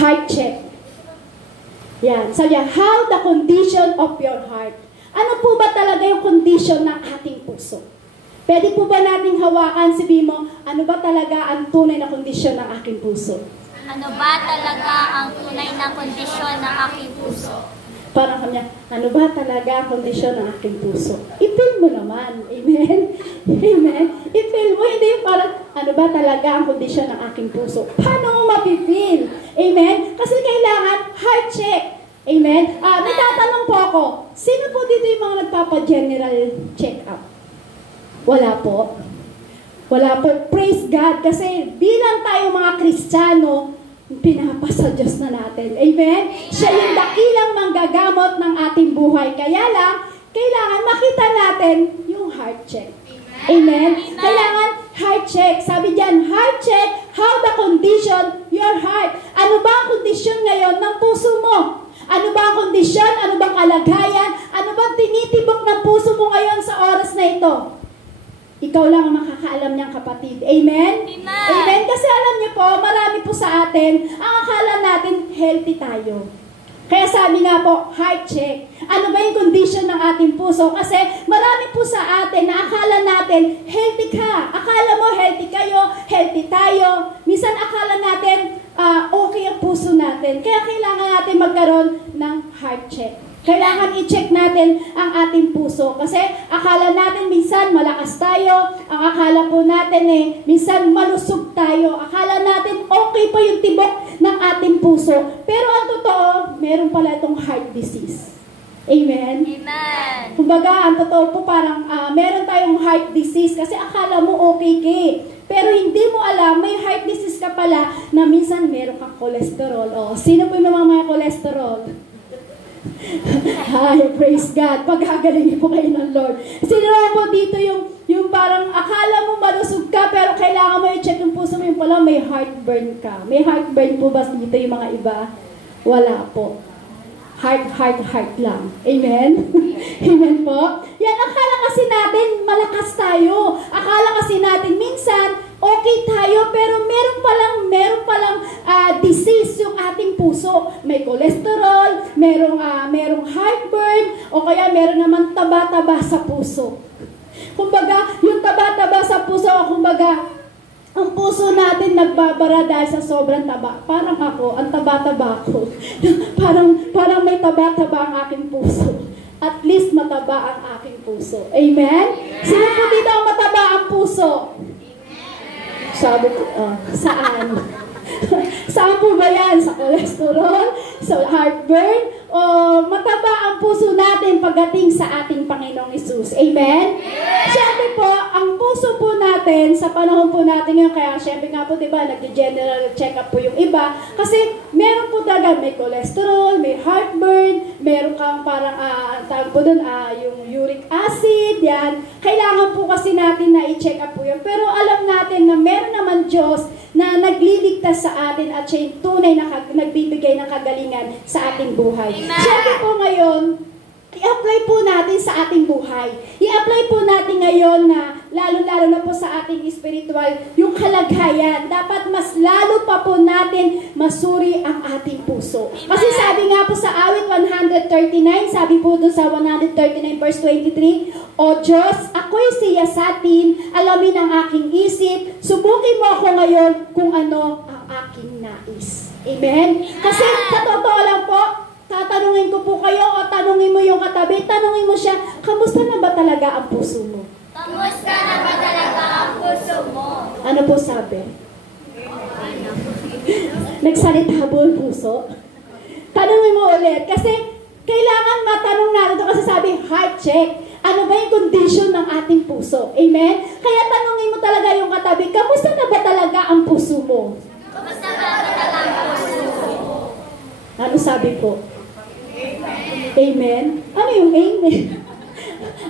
Heart check. Yan. Sabi niya, how the condition of your heart. Ano po ba talaga yung condition ng ating puso? Pwede po ba nating hawakan, sabihin mo, ano ba talaga ang tunay na kondisyon ng aking puso? Ano ba talaga ang tunay na kondisyon ng aking puso? Parang kanya, ano ba talaga ang kondisyon ng aking puso? I-feel mo naman. Amen? Amen? I-feel mo, hindi parang, ano ba talaga ang kondisyon ng aking puso? Paano mo mapipil? Amen? Kasi kailangan heart check. Amen? Nagtatanong po ako, sino po dito yung mga nagpapa-general check-up? Wala po. Wala po. Praise God. Kasi bilang tayo mga Kristiyano, pinapasa Diyos na natin. Amen? Siya yung dakilang manggagamot ng ating buhay. Kaya lang, kailangan makita natin yung heart check. Amen? Kailangan heart check. Sabi diyan, heart check, how the condition your heart. Ano ba ang kondisyon ngayon ng puso mo? Ano ba ang kondisyon? Ano bang kalagayan? Ano bang tinitibok ng puso mo ngayon sa oras na ito? Ikaw lang ang makakaalam niyang kapatid. Amen? Amen? Amen? Kasi alam niyo po, marami po sa atin, ang akala natin, healthy tayo. Kaya sabi nga po, heart check. Ano ba yung condition ng ating puso? Kasi marami po sa atin na akala natin, healthy ka. Akala mo, healthy kayo, healthy tayo. Minsan akala natin, okay ang puso natin. Kaya kailangan natin magkaroon ng heart check. Kailangan i-check natin ang ating puso. Kasi akala natin minsan malakas tayo. Ang akala po natin minsan malusog tayo. Akala natin okay pa yung tibok ng ating puso. Pero ang totoo, meron pala itong heart disease. Amen? Amen. Kumbaga, ang totoo po parang meron tayong heart disease kasi akala mo okay ka. Pero hindi mo alam, may heart disease ka pala na minsan meron kang cholesterol. O, sino po yung mga cholesterol? Hi, praise God. Paghagalingin po kayo ng Lord. Sino po dito yung parang akala mo malusog ka pero kailangan mo i-check yung puso mo yung pala may heartburn ka. May heartburn po ba dito yung mga iba? Wala po. Heart lang. Amen? Amen po? Yan, akala kasi natin malakas tayo. Akala kasi natin minsan okay tayo pero meron palang disease yung ating puso. May cholesterol, merong heartburn, o kaya meron naman taba-taba sa puso. Kumbaga, yung taba-taba sa puso, kumbaga, ang puso natin nagbabara dahil sa sobrang taba. Parang ako, ang taba-taba ko. parang may taba-taba ang aking puso. At least mataba ang aking puso. Amen? Sino po dito ang mataba ang puso? Sabi ko, saan? Saan po ba yan? Sa cholesterol? Sa heartburn? O mataba ang puso natin pagdating sa ating Panginoong Hesus. Amen? Siyempre po, ang puso po natin, sa panahon po natin ngayon, kaya siyempre nga po, diba, nag-general check-up po yung iba. Kasi meron po talaga, may cholesterol, may heartburn, meron kang parang, tawag po dun, yung uric acid, yan. Kailangan po kasi natin na i-check up po yun. Pero alam natin na meron naman Diyos na nagliligtas sa atin at siya yung tunay na nagbibigay ng kagalingan sa ating buhay. Siyempre po ngayon, i-apply po natin sa ating buhay. I-apply po natin ngayon na lalo-lalo na po sa ating spiritual, yung kalagayan. Dapat mas lalo pa po natin masuri ang ating puso. Kasi sabi nga po sa awit 139, sabi po doon sa 139 verse 23, O Diyos, ako'y siyasatin, alamin ang aking isip, subukin mo ako ngayon kung ano ang aking nais. Amen? Kasi sa totoo lang po, tatanungin ko po kayo o tanungin mo yung katabi, tanungin mo siya, kamusta na ba talaga ang puso mo? Kamusta na ba talaga ang puso mo? Ano po sabi? Nagsalita po ang puso? Tanungin mo ulit, kasi kailangan matanong natin ito kasi sabi, heart check. Ano ba yung condition ng ating puso? Amen? Kaya tanungin mo talaga yung katabi, kamusta na ba talaga ang puso mo? Kamusta na ba talaga ang puso mo? Ano sabi po? Amen? Ano yung amen?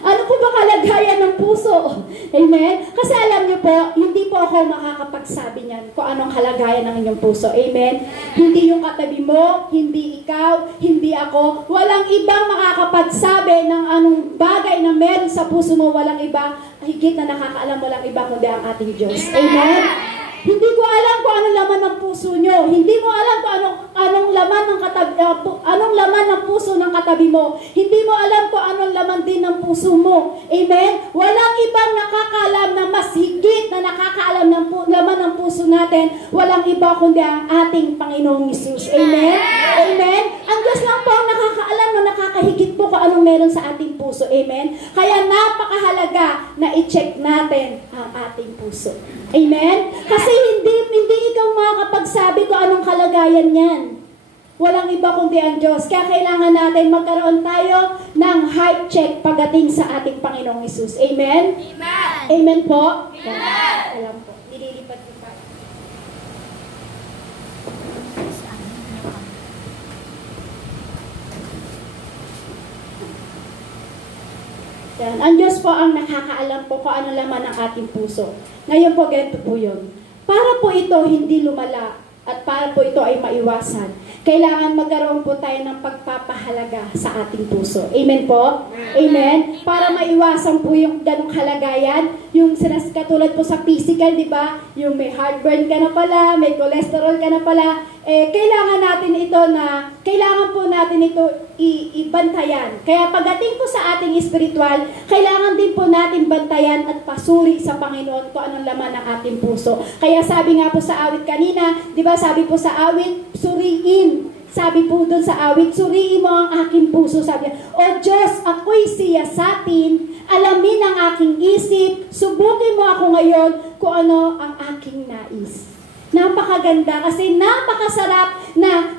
Ano po ba kalagayan ng puso? Amen? Kasi alam niyo po, hindi po ako makakapagsabi niyan kung anong kalagayan ng inyong puso. Amen? Hindi yung katabi mo, hindi ikaw, hindi ako. Walang ibang makakapagsabi ng anong bagay na meron sa puso mo. Walang iba, higit na nakakaalam walang iba kundi ang ating Diyos. Amen? Hindi ko alam kung ano laman ng puso nyo. Hindi mo alam kung ano anong laman ng puso ng katabi mo. Hindi mo alam kung anong laman din ng puso mo. Amen? Walang ibang nakakaalam na mas higit na nakakaalam ng laman ng puso natin. Walang iba kundi ang ating Panginoong Hesus. Amen? Amen? Ang Diyos lang po ang nakakaalam na nakakahigit po kung anong meron sa ating puso. Amen? Kaya napakahalaga na i-check natin ang ating puso. Amen? Kasi hindi ikaw makakapagsabi kung anong kalagayan yan. Walang iba kundi ang Diyos. Kaya kailangan natin magkaroon tayo ng heart check pagdating sa ating Panginoong Hesus. Amen? Amen. Amen po? Amen. Alam po. Nililipat ko pa. Yan. Ang Diyos po ang nakakaalam po kung ano laman ng ating puso. Ngayon po, ganito po yun. Para po ito hindi lumala at para po ito ay maiwasan, kailangan magkaroon po tayo ng pagpapahalaga sa ating puso. Amen po? Amen? Para maiwasan po yung ganong kalagayan, yung katulad po sa physical, di ba? Yung may heartburn ka na pala, may cholesterol ka na pala, kailangan po natin ito ibantayan. Kaya pagdating po sa ating spiritual, kailangan din po natin bantayan at pasuri sa Panginoon kung anong laman ng ating puso. Kaya sabi nga po sa awit kanina, di ba sabi po sa awit, suriin. Sabi po doon sa awit, suriin mo ang aking puso. Sabi niya, O Diyos, ako'y siyasatin, alamin ang aking isip, subukin mo ako ngayon kung ano ang aking nais. Napakaganda kasi napakasarap na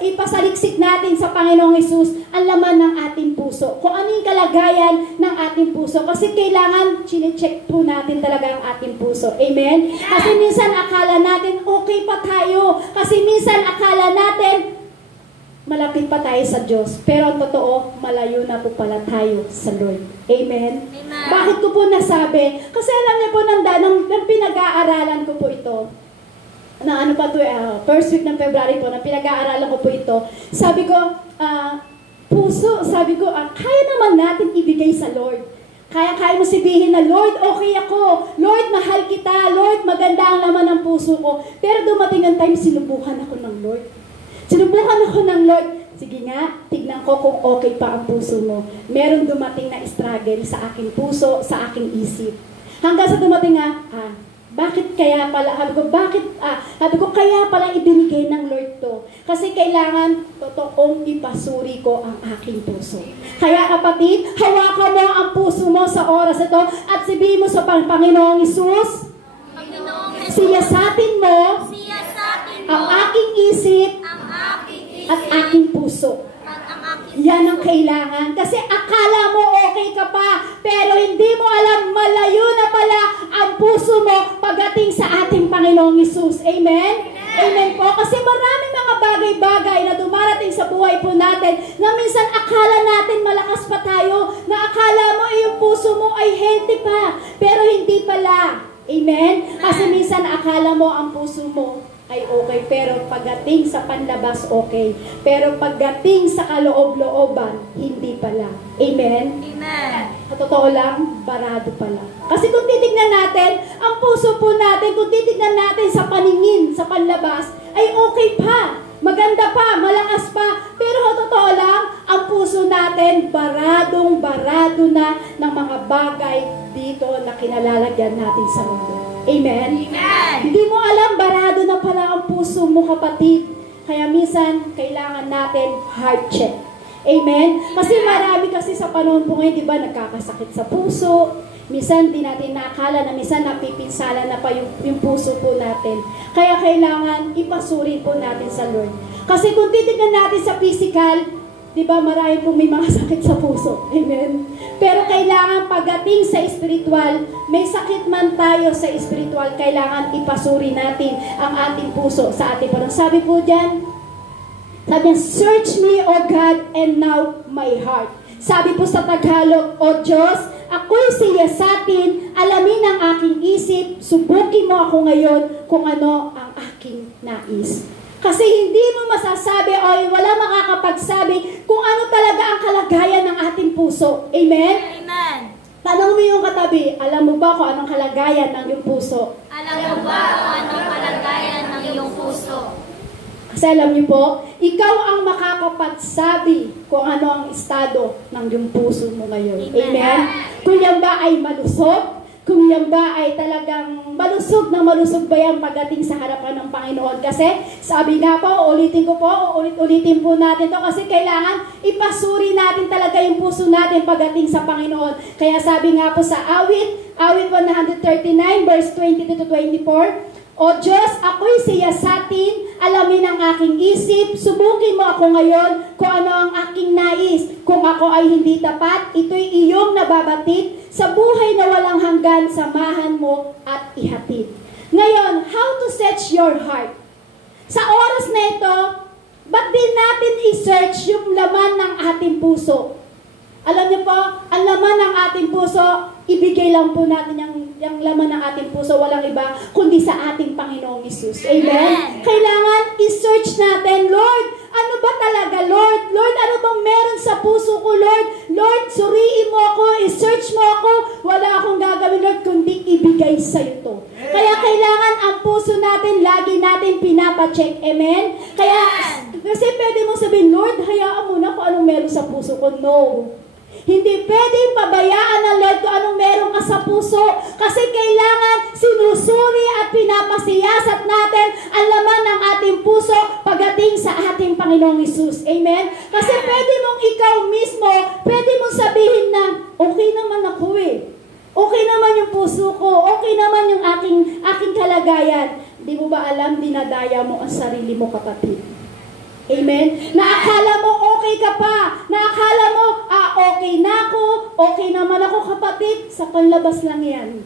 ipasaliksik natin sa Panginoong Hesus ang laman ng ating puso. Kung ano yung kalagayan ng ating puso. Kasi kailangan chinecheck po natin talaga ang ating puso. Amen? Kasi minsan akala natin okay pa tayo. Kasi minsan akala natin malapit pa tayo sa Diyos. Pero ang totoo, malayo na po pala tayo sa Lord. Amen? Amen. Bakit ko po nasabi? Kasi alam niyo po, nang pinag-aaralan ko po ito, na ano pa to, first week ng February po, na pinag-aaralan ko po ito, sabi ko, puso, sabi ko, kaya naman natin ibigay sa Lord. Kaya mo sabihin na, Lord, okay ako. Lord, mahal kita. Lord, maganda ang laman ng puso ko. Pero dumating ang time, sinubukan ako ng Lord. Sinubukan ako ng Lord. Sige nga, tignan ko kung okay pa ang puso mo. Meron dumating na struggle sa aking puso, sa aking isip. Hanggang sa dumating nga, bakit kaya pala, sabi ko, kaya pala ibinigay ng Lord to. Kasi kailangan totoong ipasuri ko ang aking puso. Kaya kapatid, hawakan mo ang puso mo sa oras ito at sabihin mo sa Panginoong Hesus, siyasatin mo ang aking isip at aking puso. Yan ang kailangan. Kasi akala mo okay ka pa, pero hindi mo alam, malayo na pala ang puso mo pagdating sa ating Panginoong Hesus. Amen? Amen po. Kasi maraming mga bagay-bagay na dumarating sa buhay po natin na minsan akala natin malakas pa tayo, na akala mo yung puso mo ay healthy pa, pero hindi pala. Amen? Kasi minsan akala mo ang puso mo ay okay, pero pagdating sa panlabas, okay. Pero pagdating sa kaloob-looban, hindi pala. Amen? Amen. Sa totoo lang, barado pala. Kasi kung titignan natin, ang puso po natin, kung titignan natin sa paningin, sa panlabas, ay okay pa. Maganda pa, malakas pa. Pero sa totoo lang, ang puso natin, barado na ng mga bagay dito na kinalalagyan natin sa mundo. Amen? Amen. Hindi mo alam, barado na pala ang puso mo, kapatid. Kaya minsan, kailangan natin heart check. Amen? Kasi marami kasi sa panahon po ngayon, di ba, nagkakasakit sa puso. Minsan, di natin nakakala na minsan napipinsala na pa yung puso po natin. Kaya kailangan ipasuri po natin sa Lord. Kasi kung titignan natin sa physical, di ba, marami pong may mga sakit sa puso. Amen? Pero kailangan pagdating sa spiritual, may sakit man tayo sa spiritual, kailangan ipasuri natin ang ating puso sa ating puso. Sabi po dyan, sabi, search me, O God, and know my heart. Sabi po sa Tagalog, O Diyos, ako'y siyasatin, alamin ang aking isip, subukin mo ako ngayon kung ano ang aking nais. Kasi hindi mo masasabi o wala makakapagsabi kung ano talaga ang kalagayan ng ating puso. Amen? Amen. Tanong mo yung katabi, alam mo ba kung anong kalagayan ng iyong puso? Alam mo ba kung anong kalagayan ng iyong puso? Kasi alam niyo po, ikaw ang makakapagsabi kung ano ang estado ng iyong puso mo ngayon. Amen? Kung yan ba ay malusog, kung yan ba ay talagang malusog na malusog ba yan pagdating sa harapan ng Panginoon. Kasi sabi nga po, ulitin ko po, ulitin po natin to kasi kailangan ipasuri natin talaga yung puso natin pagdating sa Panginoon. Kaya sabi nga po sa awit 139 verse 22 to 24, O Diyos, ako'y siyasatin, alamin ang aking isip, subukin mo ako ngayon kung ano ang aking nais. Kung ako ay hindi tapat, ito'y iyong nababatid, sa buhay na walang hanggan, samahan mo at ihatid. Ngayon, how to search your heart? Sa oras na ito, ba't din natin i-search yung laman ng ating puso? Alam niyo po, ang laman ng ating puso, ibigay lang po natin yung laman ng ating puso, walang iba, kundi sa ating Panginoong Hesus. Amen? Kailangan i-search natin, Lord, ano ba talaga, Lord? Lord, ano bang meron sa puso ko, Lord? Lord, suriin mo ako, i-search mo ako, wala akong gagawin, Lord, kundi ibigay sa'yo to. Kaya kailangan ang puso natin, lagi natin pinapacheck. Amen? Kaya, kasi pwede mo sabihin, Lord, hayaan mo na kung anong meron sa puso ko. No. Hindi pwedeng pabayaan ng Lord kung anong meron ka sa puso. Kasi kailangan sinusuri at pinapasiyasat natin ang laman ng ating puso pagdating sa ating Panginoong Hesus. Amen? Kasi pwede mong ikaw mismo, pwede mong sabihin na, okay naman ako eh. Okay naman yung puso ko. Okay naman yung aking kalagayan. Di mo ba alam, dinadaya mo ang sarili mo, kapatid? Amen? Naakala mo okay ka pa. Naakala mo, okay na ako. Okay naman ako, kapatid. Sa panlabas lang yan.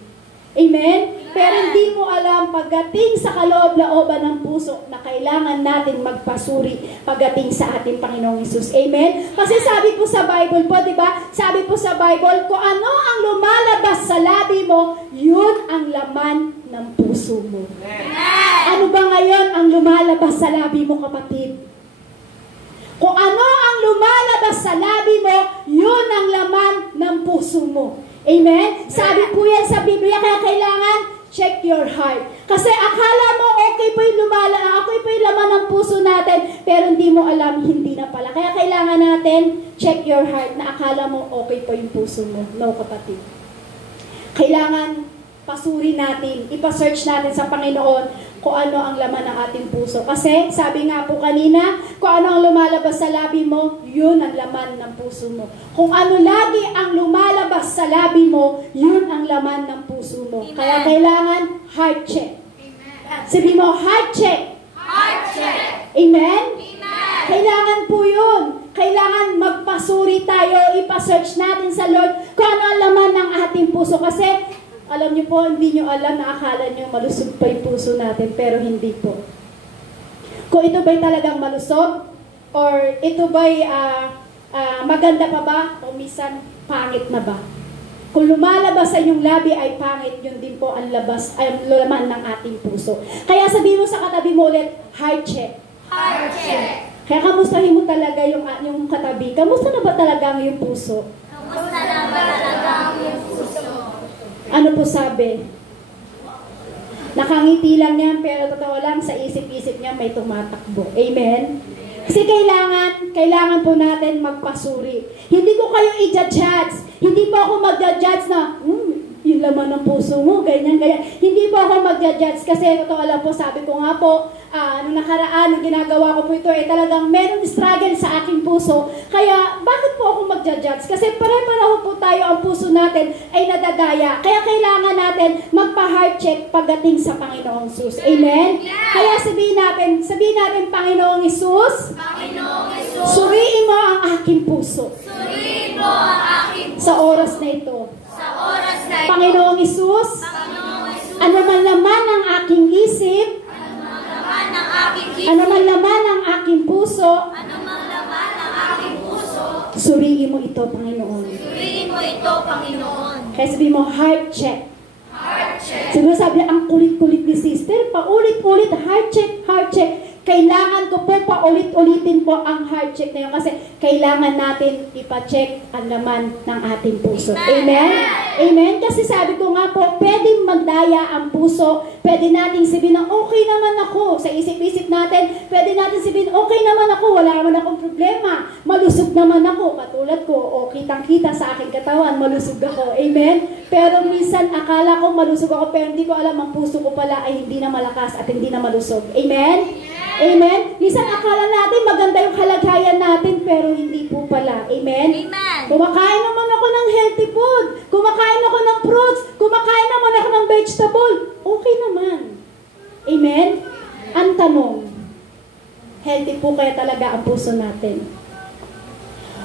Amen? Pero hindi mo alam pagdating sa kaloob-looban ng puso na kailangan natin magpasuri pagdating sa ating Panginoong Hesus. Amen? Kasi sabi po sa Bible po, di ba? Sabi po sa Bible, kung ano ang lumalabas sa labi mo, yun ang laman ng puso mo. Ano ba ngayon ang lumalabas sa labi mo, kapatid? Kung ano ang lumalabas sa labi mo, yun ang laman ng puso mo. Amen? Sabi po yan sa Biblia, kaya kailangan check your heart. Kasi akala mo okay po yung laman ng puso natin, pero hindi mo alam, hindi na pala. Kaya kailangan natin check your heart na akala mo okay po yung puso mo. No, kapatid. Kailangan pasuri natin, ipa-search natin sa Panginoon kung ano ang laman ng ating puso. Kasi, sabi nga po kanina, kung ano ang lumalabas sa labi mo, yun ang laman ng puso mo. Kung ano lagi ang lumalabas sa labi mo, yun ang laman ng puso mo. Amen. Kaya kailangan heart check. Amen. Sabi mo, heart check. Heart check. Amen? Amen. Kailangan po yun. Kailangan magpasuri tayo, ipa-search natin sa Lord kung ano ang laman ng ating puso. Kasi, alam niyo po, hindi niyo alam na akala niyo malusog pa yung puso natin, pero hindi po. Kung ito ba'y talagang malusog, or ito ba'y maganda pa ba, o minsan pangit na ba? Kung lumalabas sa inyong labi ay pangit, yun din po ang laman ng ating puso. Kaya sabihin mo sa katabi mo ulit, heart check. Heart check. Kaya kamustahin mo talaga yung katabi. Kamusta na ba talaga ang iyong puso? Kamusta na ba talaga ang iyong puso? Ano po sabi? Nakangiti lang yan, pero totoo lang, sa isip-isip niya may tumatakbo. Amen? Kasi kailangan po natin magpasuri. Hindi ko kayo i-judge. Hindi po ako mag-judge na, yung laman ng puso mo, ganyan. Hindi po ako mag-judge kasi totoo lang po, sabi ko nga po, nung nakaraan, nung ginagawa ko po ito, talagang meron struggle sa aking puso. Kaya, bakit po ako mag-judge? Kasi pare-pareho po tayo, ang puso natin ay nadadaya. Kaya kailangan natin magpa-heart check pagdating sa Panginoong Hesus. Amen? Yeah. Kaya sabihin natin, Panginoong Hesus, suriin mo ang aking puso. Suriin mo ang aking puso. Sa oras na ito. Panginoong Hesus, ano man laman ng aking isip, ano man laman ng aking puso, suriin mo ito, Panginoon. Kaya sabihin mo, heart check. Siguro sabi, ang kulit-kulit ni sister, paulit-ulit, heart check, heart check. kailangan ko po paulit-ulitin po ang heart check na yun kasi kailangan natin ipa-check ang laman ng ating puso. Amen? Amen? Kasi sabi ko nga po, pwedeng magdaya ang puso, pwede natin sabihin na okay naman ako. Sa isip-isip natin, pwede natin sabihin, okay naman ako, wala naman akong problema. Malusog naman ako, katulad ko, o kitang-kita sa aking katawan, malusog ako. Amen? Pero minsan, akala ko malusog ako, pero hindi ko alam, ang puso ko pala ay hindi na malakas at hindi na malusog. Amen? Amen? Minsan akala natin maganda yung kalagayan natin, pero hindi po pala. Amen? Amen. Kumakain naman ako ng healthy food. Kumakain ako ng fruits. Kumakain naman ako ng vegetable. Okay naman. Amen? Ang tanong, healthy po kaya talaga ang puso natin?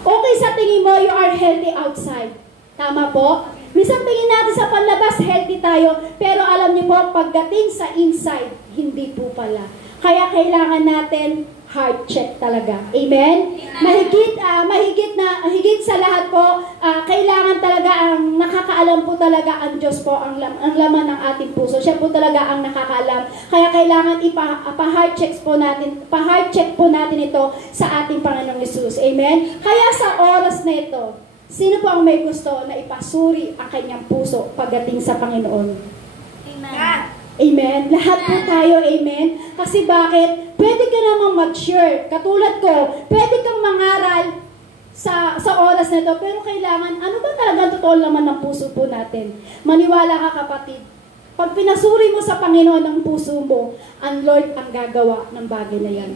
Okay, sa tingin mo, you are healthy outside. Tama po? Minsan tingin natin sa panlabas, healthy tayo. Pero alam niyo po, pagdating sa inside, hindi po pala. Kaya kailangan natin heart check talaga. Amen? Higit sa lahat po, kailangan talaga ang nakakaalam po talaga ang Diyos po, ang laman ng ating puso. Siya po talaga ang nakakaalam. Kaya kailangan pa-heart check po natin ito sa ating Panginoong Hesus. Amen? Kaya sa oras na ito, sino po ang may gusto na ipasuri ang kanyang puso pagdating sa Panginoon? Amen. Amen. Lahat po tayo, amen. Kasi bakit? Pwede ka namang mag-share. Katulad ko, pwede kang mangaral sa oras na ito. Pero kailangan, ano ba talagang totoo naman ng puso po natin? Maniwala ka, kapatid. Pag pinasuri mo sa Panginoon ang puso mo, ang Lord ang gagawa ng bagay na yan.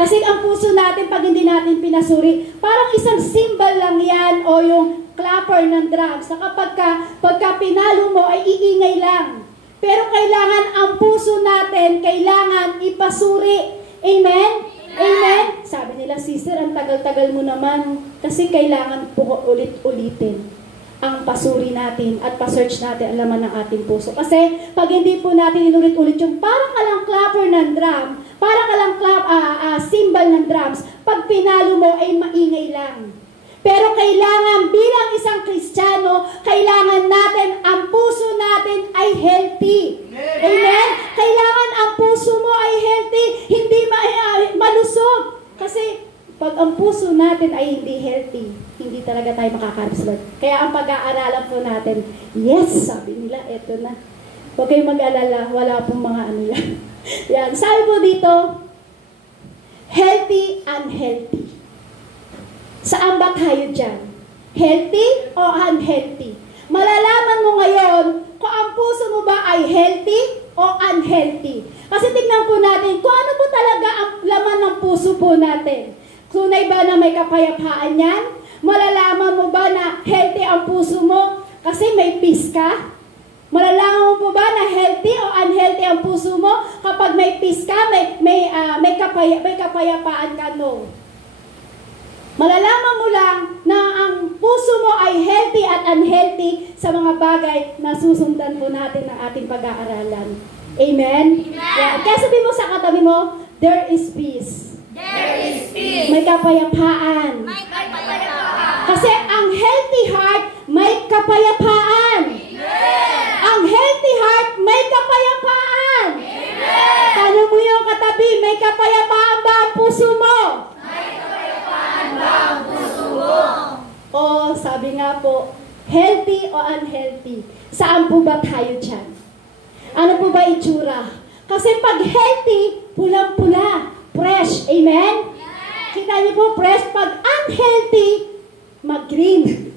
Kasi ang puso natin, pag hindi natin pinasuri, parang isang symbol lang yan o yung clapper ng drums na pagka pinalo mo ay iingay lang. Pero kailangan ang puso natin, kailangan ipasuri. Amen? Amen? Sabi nila, sister, ang tagal-tagal mo naman. Kasi kailangan po ulit-ulitin ang pasuri natin at pa-search natin ang laman ng ating puso. Kasi pag hindi po natin inulit-ulit yung parang alang clapper ng drum, parang alang cymbal ng drums, pag pinalo mo ay maingay lang. Pero kailangan bilang isang Kristiyano, kailangan natin, ang puso natin ay healthy. Amen? Kailangan ang puso mo ay healthy, hindi malusog. Kasi pag ang puso natin ay hindi healthy, hindi talaga tayo makakarap sa Lord. Kaya ang pag-aaralan po natin, yes, sabi nila, eto na. Huwag kayong mag-alala, wala pong mga ano yan. Yan, sabi po dito, healthy, unhealthy. Saan ba tayo dyan? Healthy o unhealthy? Malalaman mo ngayon kung ang puso mo ba ay healthy o unhealthy. Kasi tignan po natin kung ano po talaga ang laman ng puso po natin. Tunay ba na may kapayapaan yan? Malalaman mo ba na healthy ang puso mo kasi may peace ka? Malalaman mo po ba na healthy o unhealthy ang puso mo kapag may peace ka, may kapayapaan ka? No. Malalaman mo lang na ang puso mo ay healthy at unhealthy sa mga bagay na susundan po natin ng ating pag-aaralan. Amen? Yeah. Kaya sabi mo sa katabi mo, there is peace. There is peace. May kapayapaan. May kapayapaan. Kasi ang healthy heart may kapayapaan. Amen. Ang healthy heart may kapayapaan. Amen. Tanong mo yung katabi, may kapayapaan ba ang puso mo? O, sabi nga po, healthy o unhealthy? Saan po ba tayo dyan? Ano po ba itsura? Kasi pag healthy, pulang-pula, fresh. Amen? Kita niyo po, fresh. Pag unhealthy, mag-green.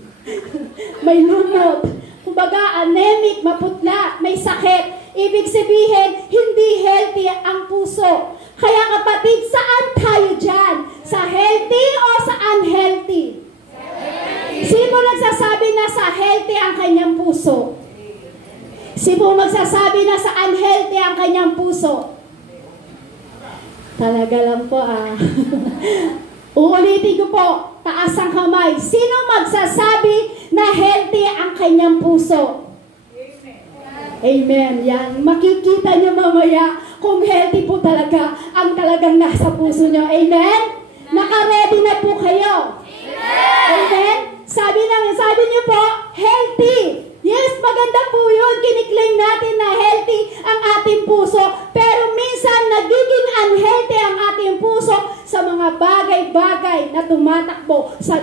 May lumot. Kumbaga, anemic, maputla, may sakit. Ibig sabihin, hindi healthy ang puso. Kaya kapatid, saan tayo dyan? Sa healthy o sa unhealthy? Sino nagsasabi na sa healthy ang kanyang puso? Sino magsasabi na sa unhealthy ang kanyang puso? Talaga lang po Uulitin ko po, taas ang kamay. Sino magsasabi na healthy ang kanyang puso? Amen. Yan. Makikita niyo mamaya kung healthy po talaga ang talagang nasa puso niyo. Amen? Naka-ready na po kayo. Amen? Sabi niyo po, healthy. Yes, maganda po yun. Kiniklaim natin na healthy ang ating puso. Pero minsan nagiging unhealthy ang ating puso sa mga bagay-bagay na tumatakbo sa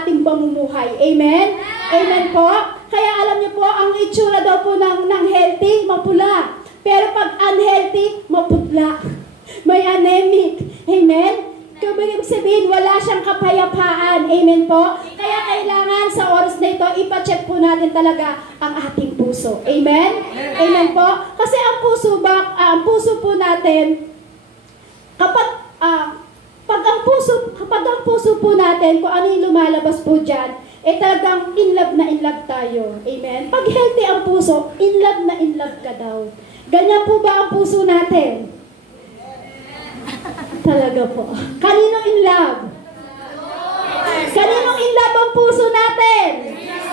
ating pamumuhay. Amen? Amen po? Kaya alam niyo po, ang itsura daw po ng healthy, mapula. Pero pag unhealthy, maputla. May anemic. Amen? Ibig sabihin, wala siyang kapayapaan. Amen po? Kaya kailangan sa oras na ito, ipacheck po natin talaga ang ating puso. Amen? Amen po? Kasi ang puso po natin, kapag ang puso po natin, kung ano yung lumalabas po dyan, talagang in love tayo. Amen? Pag healthy ang puso, in love ka daw. Ganyan po ba ang puso natin? Talaga po. Kaninong in love? Kaninong in love ang puso natin?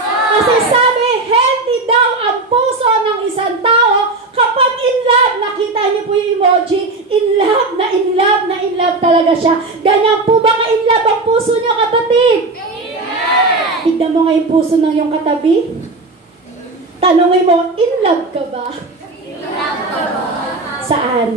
Kasi sabi, healthy daw ang puso ng isang tao kapag in love. Nakita niyo po yung emoji, in love talaga siya. Ganyan po ba ka-in love ang puso niyo, kapatid? Tignan mo nga yung puso ng iyong katabi. Tanongin mo, in love ka ba? Saan?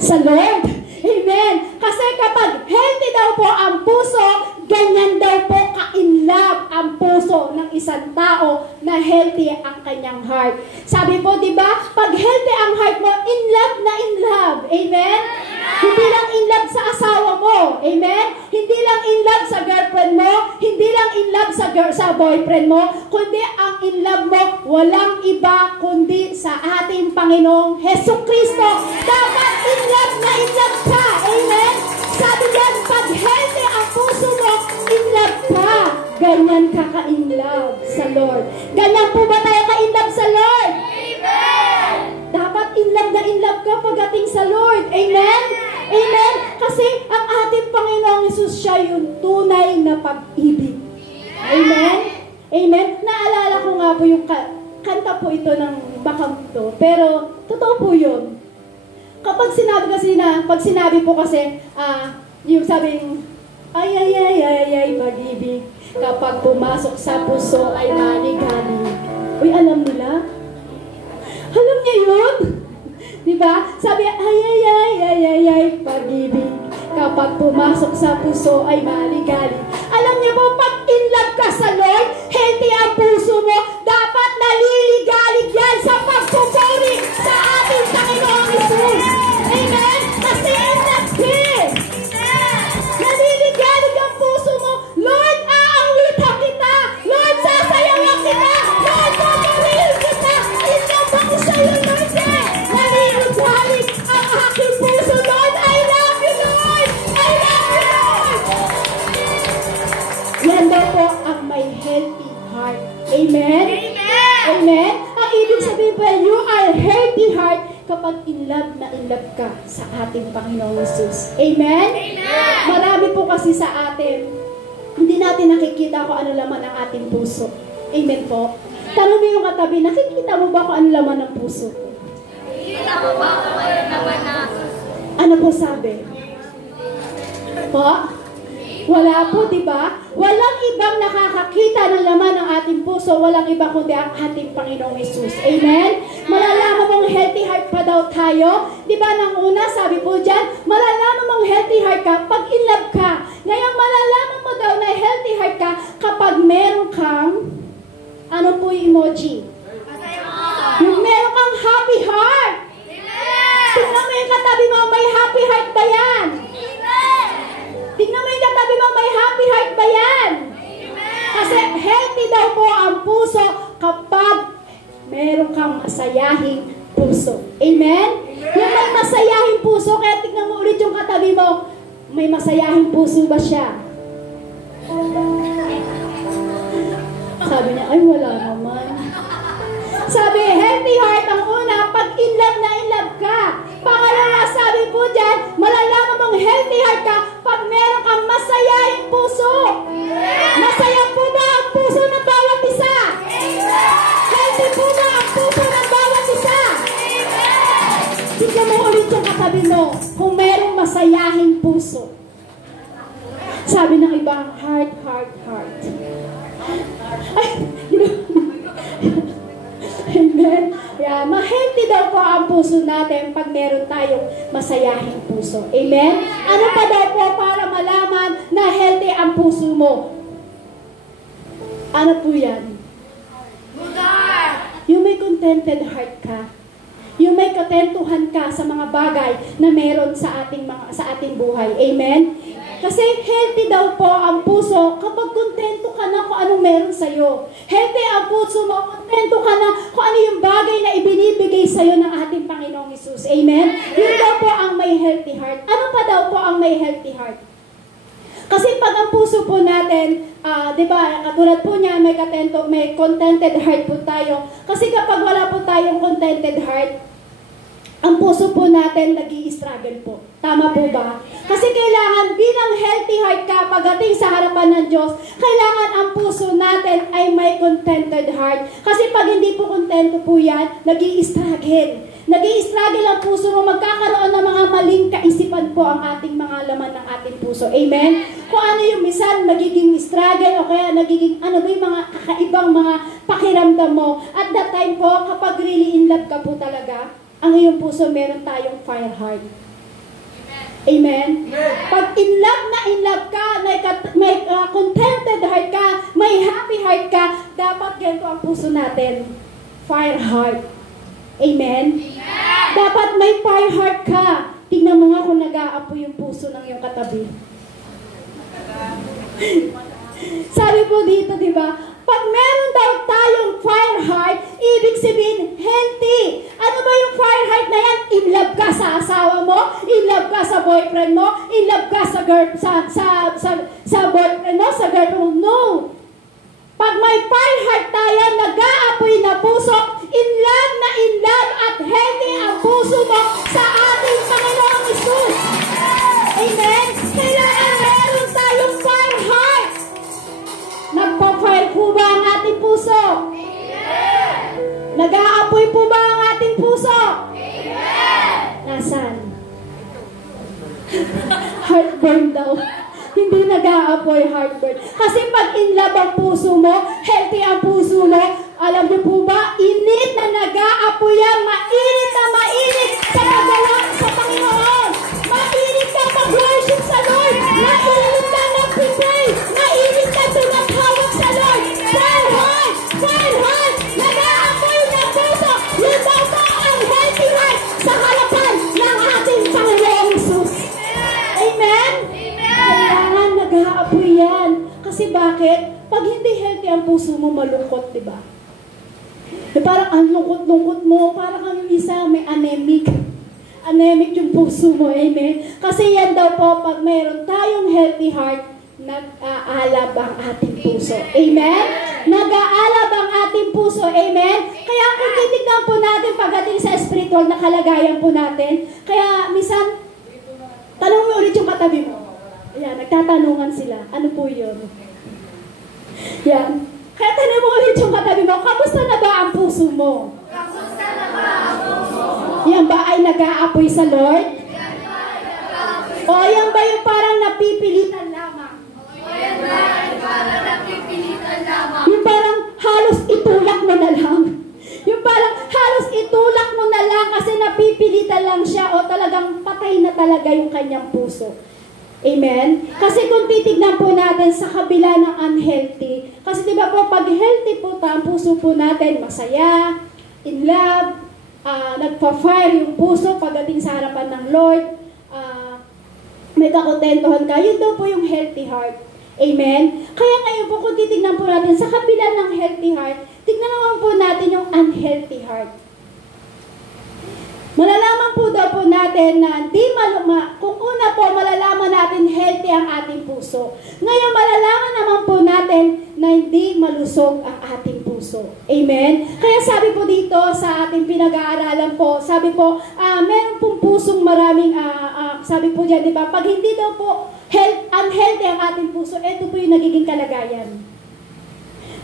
Sa Lord. Amen. Kasi kapag healthy daw po ang puso, ganyan daw po ka-in love ang puso ng isang tao na healthy ang kanyang heart. Sabi po, di ba? Pag healthy ang heart mo, in love na in love. Amen? Hindi lang in love sa asawa mo. Amen? Hindi lang in love sa girlfriend mo. Hindi lang in love sa boyfriend mo. Kundi ang in love mo, walang iba kundi sa ating Panginoong Hesukristo. Dapat in love na in love ka. Amen? Sabi yan, pag healthy ang puso mo, in love ka. Ganyan ka ka-in love sa Lord. Ganyan po ba tayo ka-in love sa Lord? Amen! Dapat in love ka pagdating sa Lord. Amen? Amen? Kasi ang ating Panginoong Hesus, siya yung tunay na pag-ibig. Amen? Amen? Naalala ko nga po yung kanta po ito ng Bakam to. Pero, totoo po yun. Kapag sinabi po kasi, yung sabing, ay, pag-ibig, kapag pumasok sa puso ay maligalig. Uy, alam nila? Alam niya yun? Diba? Sabi, ay, pag-ibig, kapag pumasok sa puso ay maligalig. Alam niyo po, pag in love ka sa Lord, healthy ang puso mo, dapat naliligalig yan sa pagpupuri sa ating Panginoong Hesus. Amen? Kasi in love ka. Naliligalig ang puso mo. Lord, aawita kita. Lord, sasayawan kita. Lord, papurihin kita. In love ako sa'yo, Lord. Naliligalig ang aking puso, Lord. I love you, Lord. I love you, Lord. Yan daw po ang may healthy heart. Amen? Amen? Ang ibig sabihin po, you are healthy heart kapag in love ka sa ating Panginoong Hesus. Amen? Amen? Marami po kasi sa atin, hindi natin nakikita kung ano laman ng ating puso. Amen po? Tanong mo yung katabi, nakikita mo ba kung ano laman ng puso ko? Nakikita mo ba kung ano naman na? Ano po sabi? Po? Wala po, di ba? Walang ibang nakakakita ng laman ng ating puso, walang iba kundi ang ating Panginoong Hesus. Amen? Malalaman mong healthy heart pa daw tayo. Di ba nang una, sabi po dyan, malalaman mong healthy heart ka pag in love ka. Ngayon, malalaman mo daw na healthy heart ka kapag meron kang, ano po yung emoji? Yung meron kang happy heart. Tingnan mo yung katabi mo, may happy heart ba yan? Tingnan mo yung katabi mo, may happy heart ba yan? Kasi healthy daw po ang puso kapag meron kang masayahing puso. Amen? Yung may masayahing puso, kaya tingnan mo ulit yung katabi mo, may masayahing puso ba siya? Sabi niya, ay wala naman. Sabi, healthy heart ang una, pag in love ka. Pangalawa, sabi po dyan, malalaman mong healthy heart ka pag meron kang masayahing puso. Masaya po ba ang puso ng bawat isa? Healthy po ba ang puso ng bawat isa? Tignan mo ulit yung katabi mo kung merong masayahing puso. Sabi ng iba, heart. Ay, Amen. Yeah, ma-healthy daw po ang puso natin pag meron tayong masayahing puso. Amen? Ano pa daw po para malaman na healthy ang puso mo? Ano po yan? Yung may contented heart ka. Yung may katentuhan ka sa mga bagay na meron sa ating buhay. Amen? Kasi healthy daw po ang puso kapag kontento ka na kung anong meron sa'yo. Healthy ang puso mo, kontento ka na kung ano yung bagay na ibinibigay sa'yo ng ating Panginoong Hesus. Amen? Yun daw po ang may healthy heart. Ano pa daw po ang may healthy heart? Kasi pag ang puso po natin, di ba, katulad po niya, may contented heart po tayo. Kasi kapag wala po tayong contented heart, ang puso po natin nag-i-struggle po. Tama po ba? Kasi kailangan bilang healthy heart ka pagdating sa harapan ng Diyos, kailangan ang puso natin ay may contented heart. Kasi pag hindi po kontento po yan, nag-i-struggle. Nag-i-struggle ang puso mo, magkakaroon ng mga maling kaisipan po ang ating mga laman ng ating puso. Amen? Kung ano yung minsan magiging struggle o kaya nagiging ano ba yung mga kakaibang mga pakiramdam mo. At that time po, kapag really in love ka po talaga, ang iyong puso meron tayong fire heart. Amen? Pag in love ka, may contented heart ka, may happy heart ka, dapat ganito ang puso natin. Fire heart. Amen? Dapat may fire heart ka. Tignan mo nga kung nag-aapoy yung puso ng iyong katabi. Sabi po dito, di ba? Pag meron daw tayong fire heart, ibig sabihin, healthy. Ano ba yung fire heart na yan? In love ka sa asawa mo? In love ka sa boyfriend mo? In love ka sa boyfriend mo? Sa girlfriend mo? No! Pag may fire heart tayo, nag-aapoy na puso, in love at healthy ang puso mo sa ating Panginoong Hesus. Amen? Kailangan meron tayong fire heart. Nagpa-fire po ba ang ating puso? Amen. Nag-aapoy po ba ang ating puso? Amen. Nasaan? Heartburn daw. Hindi nag-aapoy heartburn. Kasi pag in love ang puso mo, healthy ang puso mo, alam niyo po ba, init na nag-aapoy yan, mainit na mainit sa paggawa sa Panginoon. Mainit ka mag-worship sa Lord. Mainit ka mag-pray. Mainit ka tumaghawak sa Lord. Fire heart! Fire heart! Nag-aapoy ng puso. Yun daw po ang healthy heart sa harapan ng ating Panginoong Hesus. Amen? Kailangan nag-aapoy yan. Kasi bakit? Pag hindi healthy ang puso mo, malungkot, di ba? Parang ang lungkot-lungkot mo, parang kang isa may anemic. Anemic yung puso mo, amen? Kasi yan daw po, pag mayroon tayong healthy heart, nag-aalab ang ating puso. Amen? Nag-aalab ang ating puso, amen? Kaya kung titignan po natin pagdating sa spiritual na kalagayan po natin, kaya minsan, tanong mo ulit yung katabi mo. Ayan, nagtatanungan sila. Ano po yun? Yan. Kaya tanong mo ulit yung katabi mo, kamusta na ba ang puso mo? Kamusta na ba ang puso mo? Yan ba ay nag-aapoy sa Lord? O yan ba yung parang napipilitan lamang? O yan ba yung parang napipilitan lamang? Yung parang halos itulak mo na lang. Yung parang halos itulak mo na lang kasi napipilitan lang siya o talagang patay na talaga yung kanyang puso. Amen? Kasi kung titignan po natin sa kabila ng unhealthy, kasi diba po, pag healthy po ang puso po natin, masaya, in love, nagpa-fire yung puso pagdating sa harapan ng Lord, may kakontentuhan ka, yun daw po yung healthy heart. Amen? Kaya ngayon po, kung titignan po natin sa kabila ng healthy heart, tignan naman po natin yung unhealthy heart. Malalaman po daw po natin na kung una po malalaman natin healthy ang ating puso. Ngayon malalaman naman po natin na hindi malusog ang ating puso. Amen? Kaya sabi po dito sa ating pinag-aaralan po, sabi po, meron pong pusong maraming, sabi po dyan, di ba? Pag hindi daw po unhealthy ang ating puso, ito po yung nagiging kalagayan.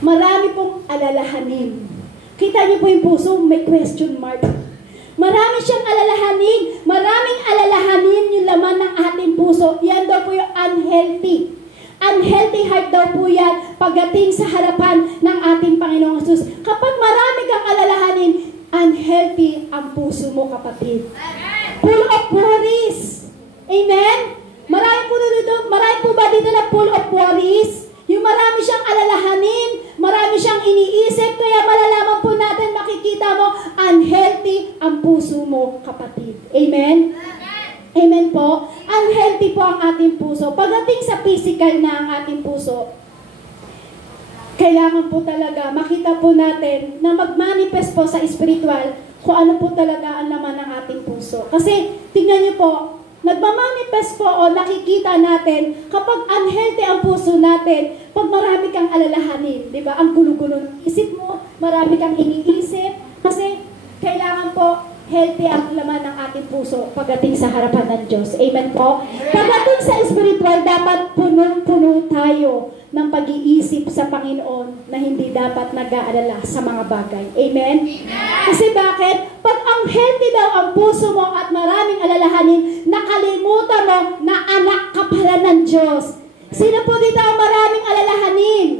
Marami pong alalahanin. Kita niyo po yung puso, may question mark. Marami siyang alalahanin. Maraming alalahanin yung laman ng ating puso. Yan daw po yung unhealthy. Unhealthy heart daw po yan pagdating sa harapan ng ating Panginoong Hesus. Kapag marami kang alalahanin, unhealthy Amen? Marami po ba dito na full of worries? Yung marami siyang alalahanin, marami siyang iniisip, kaya malalaman po natin, makikita mo, unhealthy ang puso mo, kapatid. Amen? Amen po? Unhealthy po ang ating puso. Pagdating sa physical na ang ating puso, kailangan po talaga makita po natin na mag-manifest po sa spiritual kung ano po talaga ang laman ng ating puso. Kasi, tingnan niyo po, nagmamanifest po o nakikita natin kapag unhealthy ang puso natin, pag marami kang alalahanin, di ba? Ang gulo-gulo ng isip mo, marami kang iniisip, kasi kailangan po healthy ang laman ng ating puso pagdating sa harapan ng Diyos. Amen po? Pagdating sa spiritual, dapat punong-puno tayo ng pag-iisip sa Panginoon na hindi dapat nag-aalala sa mga bagay. Amen? Kasi bakit? Pag ang healthy daw ang puso mo at maraming alalahanin, nakalimutan mo na anak ka pala ng Diyos. Sino po dito ang maraming alalahanin?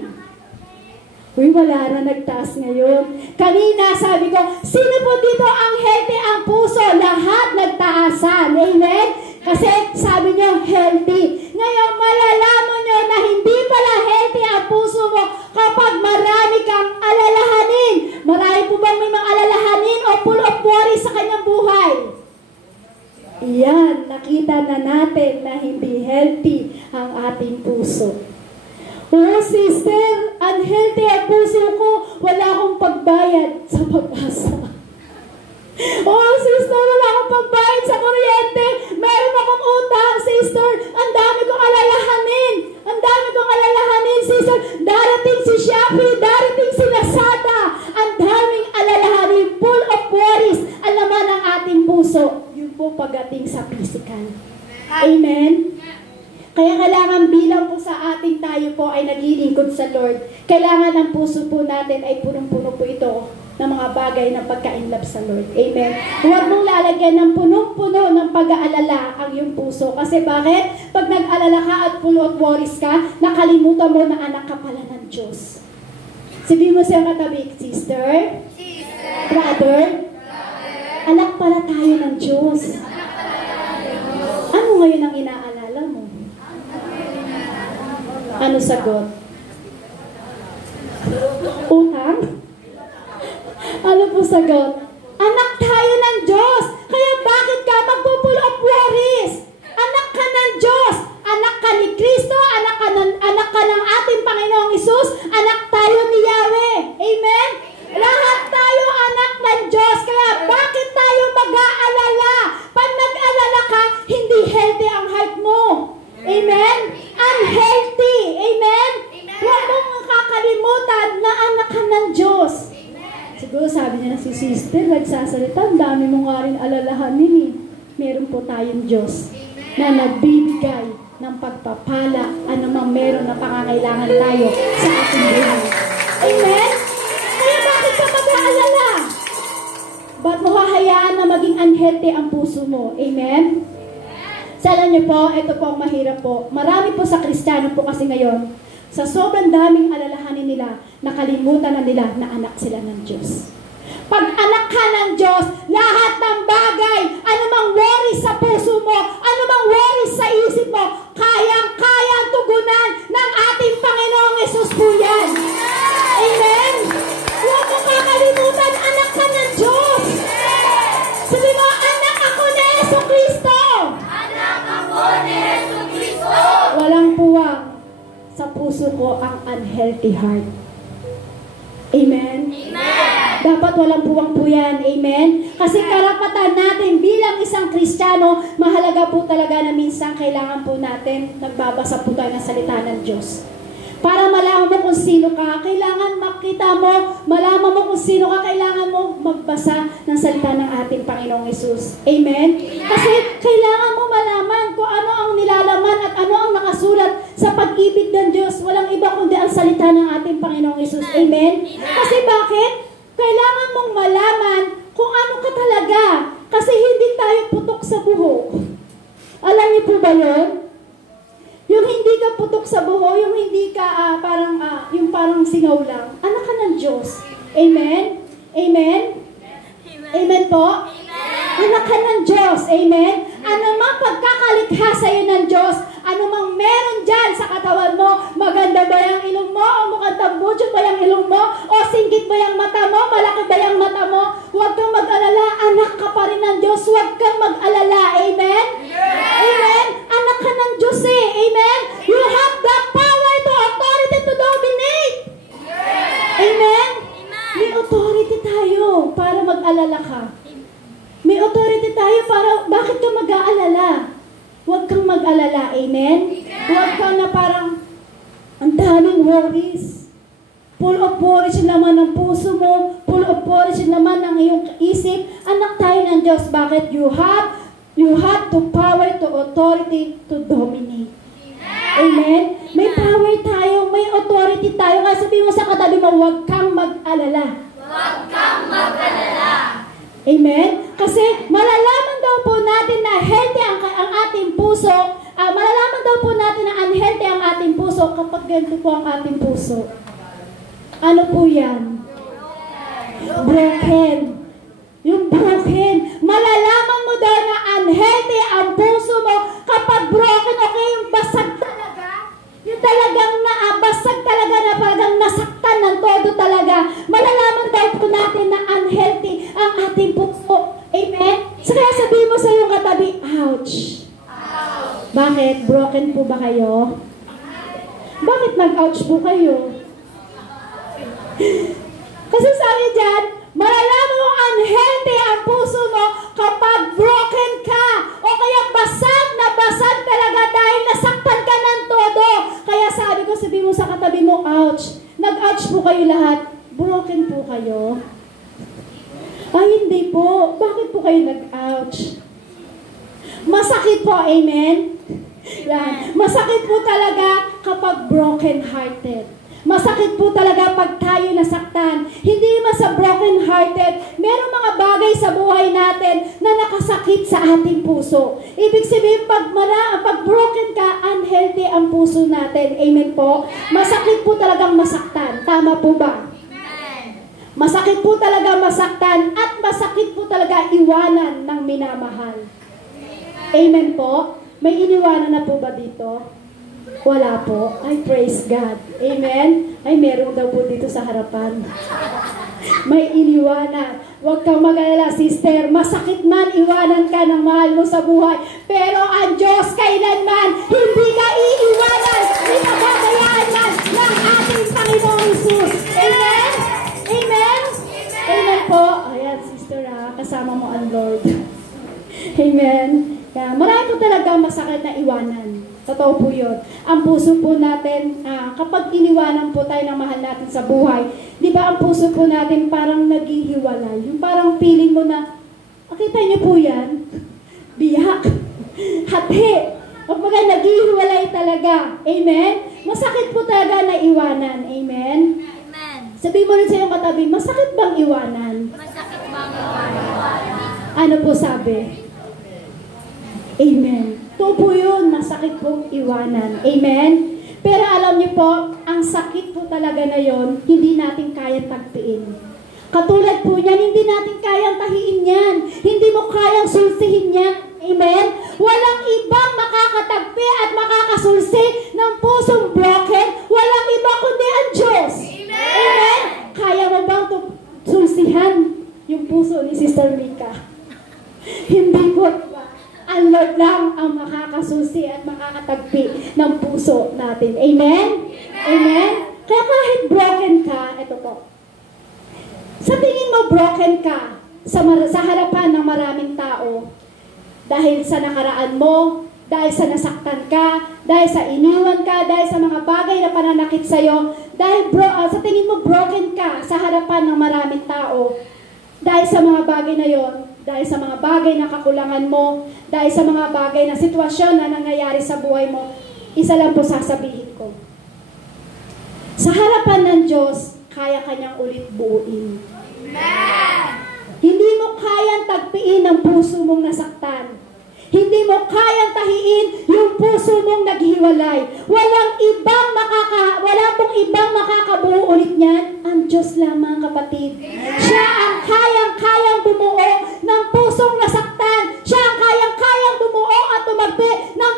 Uy, wala na, nagtaas ngayon. Kanina sabi ko, sino po dito ang healthy ang puso? Lahat nagtaasan. Amen? Kasi sabi niyo, healthy. Ngayon, malalaman niyo na hindi pala healthy ang puso mo kapag marami kang alalahanin. Marami po bang may mga alalahanin o full of worry sa kanyang buhay? Yan, nakita na natin na hindi healthy ang ating puso. Oh, sister, unhealthy ang puso ko. Wala akong pagbayad sa pag-asa. Oh, sister, wala akong pagbayad sa kuryente. Meron akong utang, sister. Ang dami kong alalahanin. Ang dami kong alalahanin, sister. Darating si Shopee, darating si Lazada. Ang daming alalahanin, full of worries. Ang laman ng ating puso. Yun po pagdating sa physical. Amen? Kaya kailangan bilang po sa ating tayo po ay naglilingkod sa Lord. Kailangan ang puso po natin ay punong-puno po ito ng mga bagay ng pagka-inlove sa Lord. Amen? Huwag mong lalagyan ng punong-puno ng pag-aalala ang iyong puso. Kasi bakit? Pag nag-alala ka at full of worries ka, nakalimutan mo na anak ka pala ng Diyos. Sabihin mo siyang katabi, sister, brother, anak pala tayo ng Diyos. Ano ngayon ang inaalala mo? Ano sagot? Utang? Ano po sagot? Anak tayo ng Diyos. Kaya bakit ka magpo-full of worries? Anak ka ng Diyos. Anak ka ni Kristo. Anak ka ng ating Panginoong Hesus. Anak tayo ni Yahweh. Amen? Lahat tayo anak ng Diyos. Kaya bakit tayo mag-aalala? Pag nag-alala ka, hindi healthy ang heart mo. Amen? Unhealthy. Amen? Huwag mong kakalimutan na anak ka ng Diyos. Siguro sabi niya na si sister, nagsasalita, ang dami mo nga rin alalahanin eh. Meron po tayong Diyos na nagbibigay ng pagpapala anumang meron na pangangailangan tayo sa ating buhay. Amen? Kaya bakit ka mag-aalala? Ba't mo hahayaan na maging unhealthy ang puso mo? Amen? Salam niyo po, ito po ang mahirap po. Marami po sa Kristiyano po kasi ngayon, sa sobrang daming alalahanin nila, nakalimutan na nila na anak sila ng Diyos. Pag anak ka ng Diyos, lahat ng bagay, anumang worry sa puso mo, anumang worry sa isip mo, kayang-kayang tugunan ng ating Panginoong Hesus po yan. Amen? Huwag mo kakalimutan, anak ka ng Diyos. Sabi mo, anak ako ni Hesus Kristo. Anak ako ni Hesus Kristo. Walang puwang sa puso ko ang unhealthy heart. Amen? Amen! Dapat walang puwang po yan. Amen? Kasi karapatan natin bilang isang Kristiyano, mahalaga po talaga na minsan kailangan po natin nagbabasa po tayo ng salita ng Diyos. Para malaman mo kung sino ka, kailangan makita mo, malaman mo kung sino ka, kailangan mo magbasa ng salita ng ating Panginoong Hesus. Amen? Kasi kailangan mo malaman kung ano ang nilalaman at ano ang nakasulat sa pag-ibig ng Diyos. Walang iba kundi ang salita ng ating Panginoong Hesus. Amen? Kasi bakit? Kailangan mong malaman kung ano ka talaga. Kasi hindi tayo putok sa buhok. Alam niyo po ba yun? Yung hindi ka putok sa buho, yung hindi ka yung parang singaw lang. Anak ka ng Diyos. Amen? Amen? Amen po? Amen. Anak ka ng Diyos. Amen? Ano man pagkakalit nilikha sa'yo ng Diyos. Ano mang meron dyan sa katawan mo, maganda ba yung ilong mo, o mukhang tambutso ba yung ilong mo, o singgit ba yung mata mo, malaki ba yung mata mo, huwag kang mag-alala, anak ka pa rin ng Diyos, huwag kang mag-alala. Amen? Amen? Anak ka ng Diyos eh. Amen? You have the power to authority to dominate. Amen? May authority tayo para mag-alala ka. May authority tayo para, bakit ka mag-aalala? Huwag kang mag-alala. Amen? Huwag kang na parang, ang daming worries. Full of worries yung laman ng puso mo. Full of worries yung laman ng iyong isip. Anak tayo ng Diyos. Bakit? You have the power to authority to dominate. Amen? May power tayo, may authority tayo. Kaya sabihin mo sa katabi mo, huwag kang mag-alala. Huwag kang mag-alala. Amen? Kasi malalaman daw po natin na healthy ang ating puso. Malalaman daw po natin na unhealthy ang ating puso kapag ganito po ang ating puso. Ano po yan? Broken. Yung broken. Malalaman mo daw na unhealthy ang puso mo kapag broken. Okay, yung basag talaga. Yung talagang basag talaga na parang nasaktan ng todo talaga. Malalaman daw po natin na unhealthy ang ating puso. Amen? So kaya sabihin mo sa iyong katabi, ouch. Bakit? Broken po ba kayo? Bakit nag-ouch po kayo? Kasi sabi dyan, malalaman mo unhealthy ang puso mo kapag broken ka o kaya basag na basag talaga dahil nasaktan ka ng todo. Kaya sabi ko, sabi mo sa katabi mo, ouch. Nag-ouch po kayo lahat. Broken po kayo. Ay, hindi po. Bakit po kayo nag-ouch? Masakit po, amen? Yan. Masakit po talaga kapag broken-hearted. Masakit po talaga pag tayo nasaktan. Hindi naman sa broken-hearted. Merong mga bagay sa buhay natin na nakasakit sa ating puso. Ibig sabihin, pag broken ka, unhealthy ang puso natin. Amen po? Masakit po talagang masaktan. Tama po ba? Masakit po talaga masaktan at masakit po talaga iwanan ng minamahal. Amen po? May iniwanan na po ba dito? Wala po. Ay, praise God. Amen? Ay, meron daw po dito sa harapan. May iniwanan. Huwag kang mag-alala, sister. Masakit man, iwanan ka ng mahal mo sa buhay. Pero ang Diyos kailanman, hindi ka iiwanan. Pinababayaan man ng ating Panginoong Jesus. Amen? Amen? Amen po. Ayan, sister ha. Kasama mo ang Lord. Amen? Kaya marami po talaga masakit na iwanan. Totoo po yun. Ang puso po natin, kapag iniwanan po tayo ng mahal natin sa buhay, di ba ang puso po natin parang naghihiwalay. Yung parang feeling mo na, nakita niyo po yan? Biyak. Hati. Kapag naghihiwalay talaga. Amen? Masakit po talaga na iwanan. Amen? Amen. Sabihin mo rin sa iyong katabi, masakit bang iwanan? Masakit bang iwanan? Ano po sabi? Amen. Ito po yun, masakit pong iwanan. Amen? Pero alam niyo po, ang sakit po talaga na yon, hindi natin kayang tagpiin. Katulad po niyan, hindi natin kayang tahiin yan. Hindi mo kayang sulsihin yan. Amen? Walang ibang makakatagpi at makakasulsi ng pusong broken. Walang iba kundi ang Diyos. Amen? Amen? Kaya mo bang sulsihan yung puso ni Sister Mika? Hindi po. Ang Lord lang ang makakasusi at makakatagpi ng puso natin. Amen? Amen? Kaya kahit broken ka, ito po. Sa tingin mo broken ka sa harapan ng maraming tao dahil sa nakaraan mo, dahil sa nasaktan ka, dahil sa iniwan ka, dahil sa mga bagay na pananakit sa'yo, dahil sa tingin mo broken ka sa harapan ng maraming tao, dahil sa mga bagay na yon, dahil sa mga bagay na kakulangan mo, dahil sa mga bagay na sitwasyon na nangyayari sa buhay mo, isa lang po sasabihin ko. Sa harapan ng Diyos, kaya kanyang ulit buuin. Amen! Hindi mo kayang tagpiin ang puso mong nasaktan. Hindi mo kayang tahiin yung puso mong naghiwalay. Wala pong ibang makakabuo ulit niyan. Ang Diyos lamang, kapatid. Siya ang kayang-kayang bumuo ng pusong nasaktan. Siya ang kayang-kayang bumuo at tumagpi ng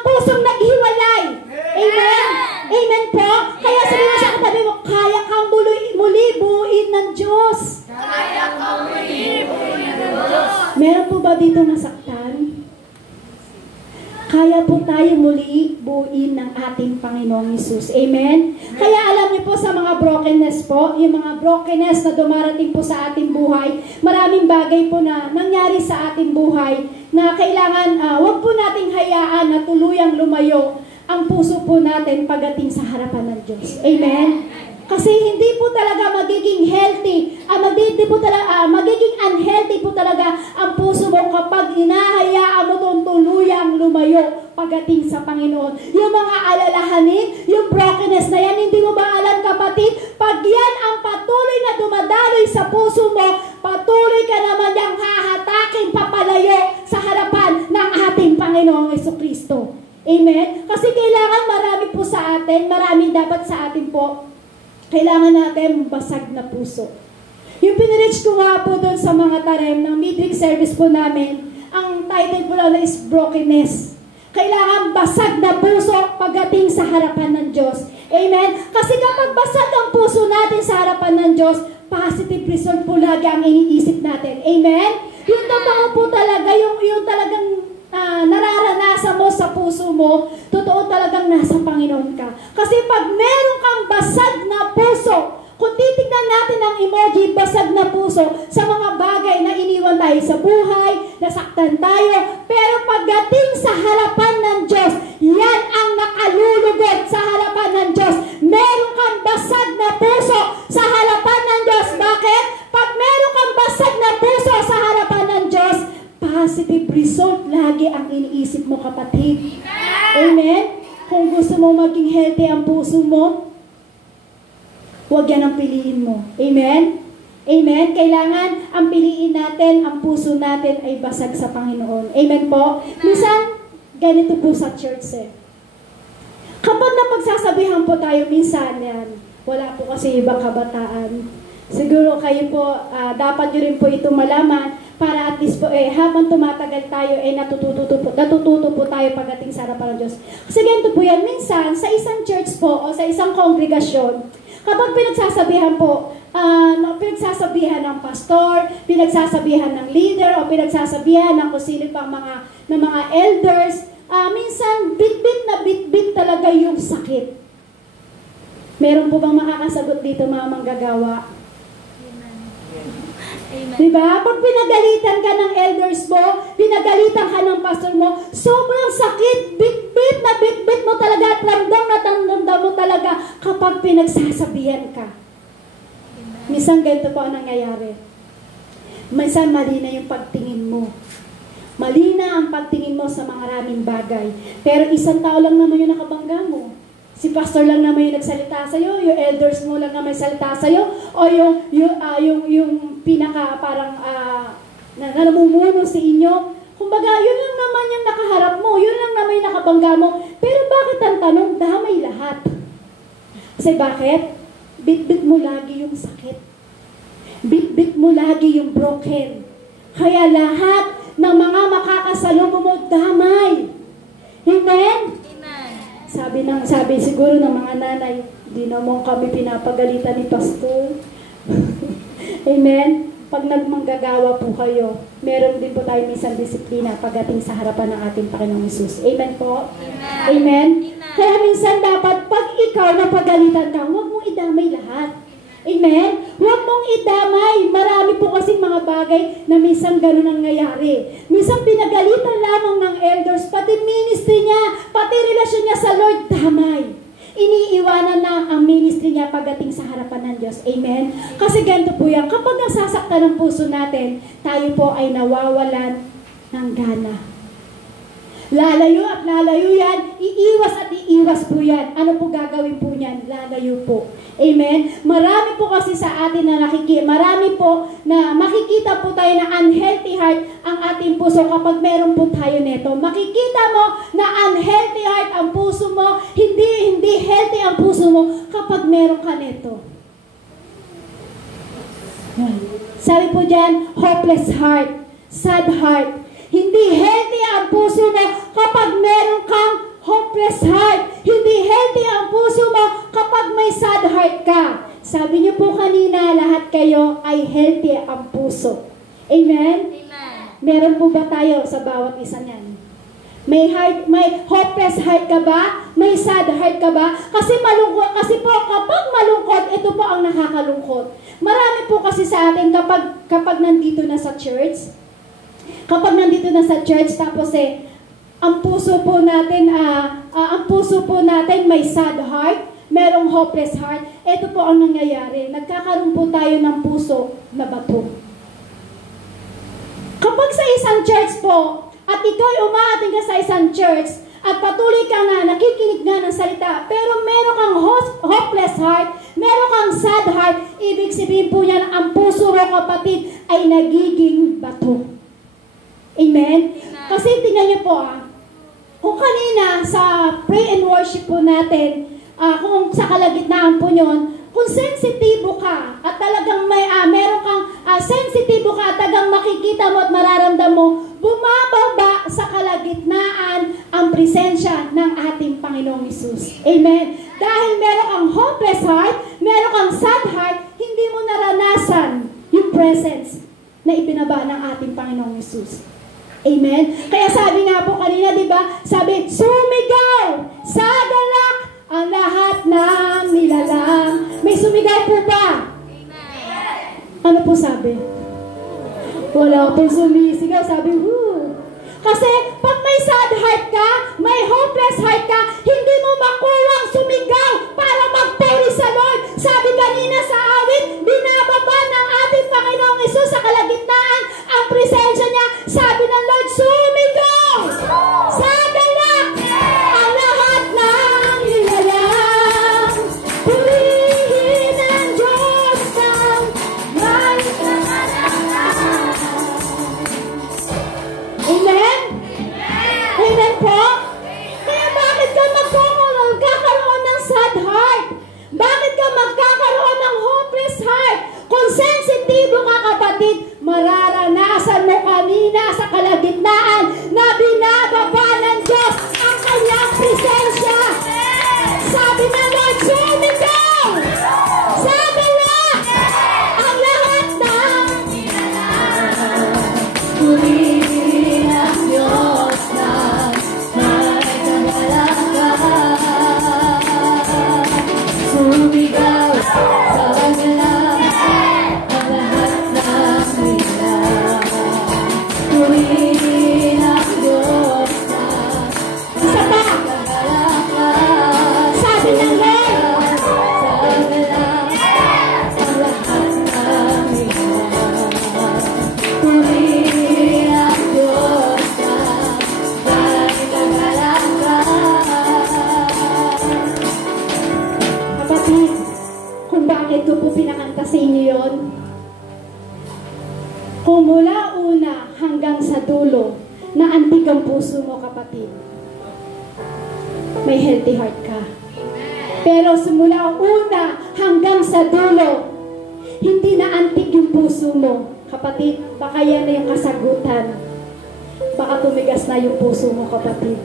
kaya po tayo muli buuin ng ating Panginoong Hesus. Amen? Kaya alam niyo po sa mga brokenness po, yung mga brokenness na dumarating po sa ating buhay, maraming bagay po na nangyari sa ating buhay na kailangan, wag po nating hayaan na tuluyang lumayo ang puso po natin pagdating sa harapan ng Diyos. Amen? Kasi hindi po talaga magiging healthy, magiging unhealthy po talaga ang puso mo kapag hinahayaan mo itong tuluyang lumayo pagdating sa Panginoon. Yung mga alalahanin, yung brokenness na yan, hindi mo ba alam kapatid, pag yan ang patuloy na dumadaloy sa puso mo, patuloy ka naman yung hahatakin papalayo sa harapan ng ating Panginoong Jesucristo. Amen? Kasi kailangan marami po sa atin, marami dapat sa atin po, kailangan natin basag na puso. Yung pinirich ko nga po doon sa mga tarem ng midweek service po namin, ang title po lang is brokenness. Kailangan basag na puso pagdating sa harapan ng Diyos. Amen? Kasi kapag basag ang puso natin sa harapan ng Diyos, positive result po lagi ang iniisip natin. Amen? Yung totoo po talaga, yung talagang nararanasan mo sa puso mo, totoo talagang nasa Panginoon ka. Kasi pag meron kang basag na puso, kung titignan natin ang emoji, basag na puso, sa mga bagay na iniwan tayo sa buhay, nasaktan tayo, pero pagdating sa harapan ng Diyos, yan ang nakalulugod sa harapan ng Diyos. Meron kang basag na puso sa harapan ng Diyos. Bakit? Pag meron kang basag na puso sa harapan ng Diyos, positive result lagi ang iniisip mo, kapatid. Amen? Kung gusto mo maging healthy ang puso mo, huwag yan ang piliin mo. Amen? Amen? Kailangan ang piliin natin, ang puso natin ay basag sa Panginoon. Amen po? Minsan, ganito po sa church kapag napagsasabihan po tayo, minsan yan, wala po kasi ibang kabataan. Siguro kayo po, dapat nyo rin po ito malaman, para at least po, habang tumatagal tayo, natututo po tayo pagdating sa harapan ng Diyos. Kasi ganito po yan, minsan, sa isang church po, o sa isang kongregasyon, kapag pinagsasabihan po, pinagsasabihan ng pastor, pinagsasabihan ng leader, o pinagsasabihan ng kung sino pang mga elders, minsan, bit-bit talaga yung sakit. Meron po bang makakasagot dito, mga manggagawa? Amen. Diba? Pag pinagalitan ka ng elders mo, pinagalitan ka ng pastor mo, sobrang sakit, bit-bit mo talaga, at ramdam mo talaga kapag pinagsasabihan ka. Minsan ganito po ang nangyayari. Minsan mali na yung pagtingin mo. Mali na ang pagtingin mo sa mga maraming bagay. Pero isang tao lang naman yung nakabangga mo. Si pastor lang naman yung nagsalita sa'yo, yung elders mo lang naman salita sa'yo, o yung pinaka parang namumuno sa inyo. Kumbaga, yun lang naman yung nakaharap mo, yun lang naman yung nakabangga mo. Pero bakit ang tanong, damay lahat? Kasi bakit? Bit-bit mo lagi yung sakit. Bit-bit mo lagi yung broken. Kaya lahat ng mga makakasalubong mo, damay. Amen? Sabi siguro ng mga nanay, di naman kami pinapagalitan ni pastor. Amen? Pag nagmanggagawa po kayo, meron din po tayo minsan disiplina pagdating sa harapan ng ating Panginoong Hesus. Amen po? Amen? Amen? Kaya minsan dapat, pag ikaw napagalitan ka, huwag mong idamay lahat. Amen? Huwag mong idamay. Marami po kasing mga bagay na minsan ganun ang nangyayari. Minsan pinagalitan lamang ng elders, pati ministry niya, pati relasyon niya sa Lord, damay. Iniiwanan na ang ministry niya pagdating sa harapan ng Diyos. Amen? Kasi ganito po yan. Kapag nasasaktan ang puso natin, tayo po ay nawawalan ng gana. Lalayo at lalayo yan. Iiwas at iiwas po yan. Ano po gagawin po niyan? Lalayo po. Amen? Marami po kasi sa atin na marami po na makikita po tayo na unhealthy heart ang ating puso kapag meron po tayo neto. Makikita mo na unhealthy heart ang puso mo, hindi healthy ang puso mo kapag meron ka neto. Sabi po dyan, hopeless heart, sad heart. Hindi healthy ang puso mo kapag meron kang hopeless heart. Hindi healthy ang puso mo kapag may sad heart ka. Sabi niyo po kanina, lahat kayo ay healthy ang puso. Amen? Amen. Meron po ba tayo sa bawat isa niyan? May hopeless heart ka ba? May sad heart ka ba? Kasi malungkot, kasi po kapag malungkot, ito po ang nakakalungkot. Marami po kasi sa atin kapag nandito na sa church, tapos ang puso po natin may sad heart, merong hopeless heart. Ito po ang nangyayari. Nagkakaroon po tayo ng puso na bato. Kapag sa isang church po, at ikaw umaating ka sa isang church, at patuloy ka na, nakikinig nga ng salita, pero meron kang hopeless heart, meron kang sad heart, ibig sabihin po niyan, ang puso mo, kapatid, ay nagiging bato. Amen? Kasi tingnan niyo po, kung kanina sa pray and worship po natin, kung sa kalagitnaan po yun, kung sensitibo ka at talagang meron kang sensitibo ka at talagang makikita mo at mararamdam mo, bumababa sa kalagitnaan ang presensya ng ating Panginoong Hesus. Amen. Dahil meron kang hopeless heart, meron kang sad heart, hindi mo naranasan yung presence na ibinaba ng ating Panginoong Hesus. Amen. Kaya sabi nga po kanina, di ba? Sabi, sumigaw sa galak ang lahat ng nilalang. May sumigaw po ba? Amen. Ano po sabi? Wala po sumisigaw. Sabi, whoo. Kasi pag may sad heart ka, may hopeless heart ka, hindi mo makuwang sumigaw para magpuri sa Lord. Sabi kanina sa awit, binababa ng ating Panginoong Hesus sa kalagitnaan ang presensya niya. Sabi ng Lord, sumigaw sa galak ang lahat ng nilalang. Purihin ang Diyos ng may kahalagahan. Amen? Amen po? Kaya bakit ka magkakaroon ng sad heart? Bakit ka magkakaroon ng hopeless heart? Kung sensitibo ka, kapatid, mararanasan mo kanina sa kalagitnaan na binababa ng Diyos ang kanyang presensya. Sabi ng Lord, sumigaw sa galak ang lahat ng nilalang. Purihin ang Diyos na may kahalagahan. Sumigaw sa galak ang lahat ng nilalang. Purihin ang Diyos na isa pa. Sabi ng Lord, sa galak ang lahat ng nilalang. Purihin ang Diyos na may kahalagahan. Kapatid, kung bakit ko po pinakanta sa inyo yun, kung mula una hanggang sa dulo, naantig ang puso mo, kapatid, may healthy heart ka. Pero simula una hanggang sa dulo, hindi naantig yung puso mo, kapatid, baka yan na yung kasagutan. Baka tumigas na yung puso mo, kapatid.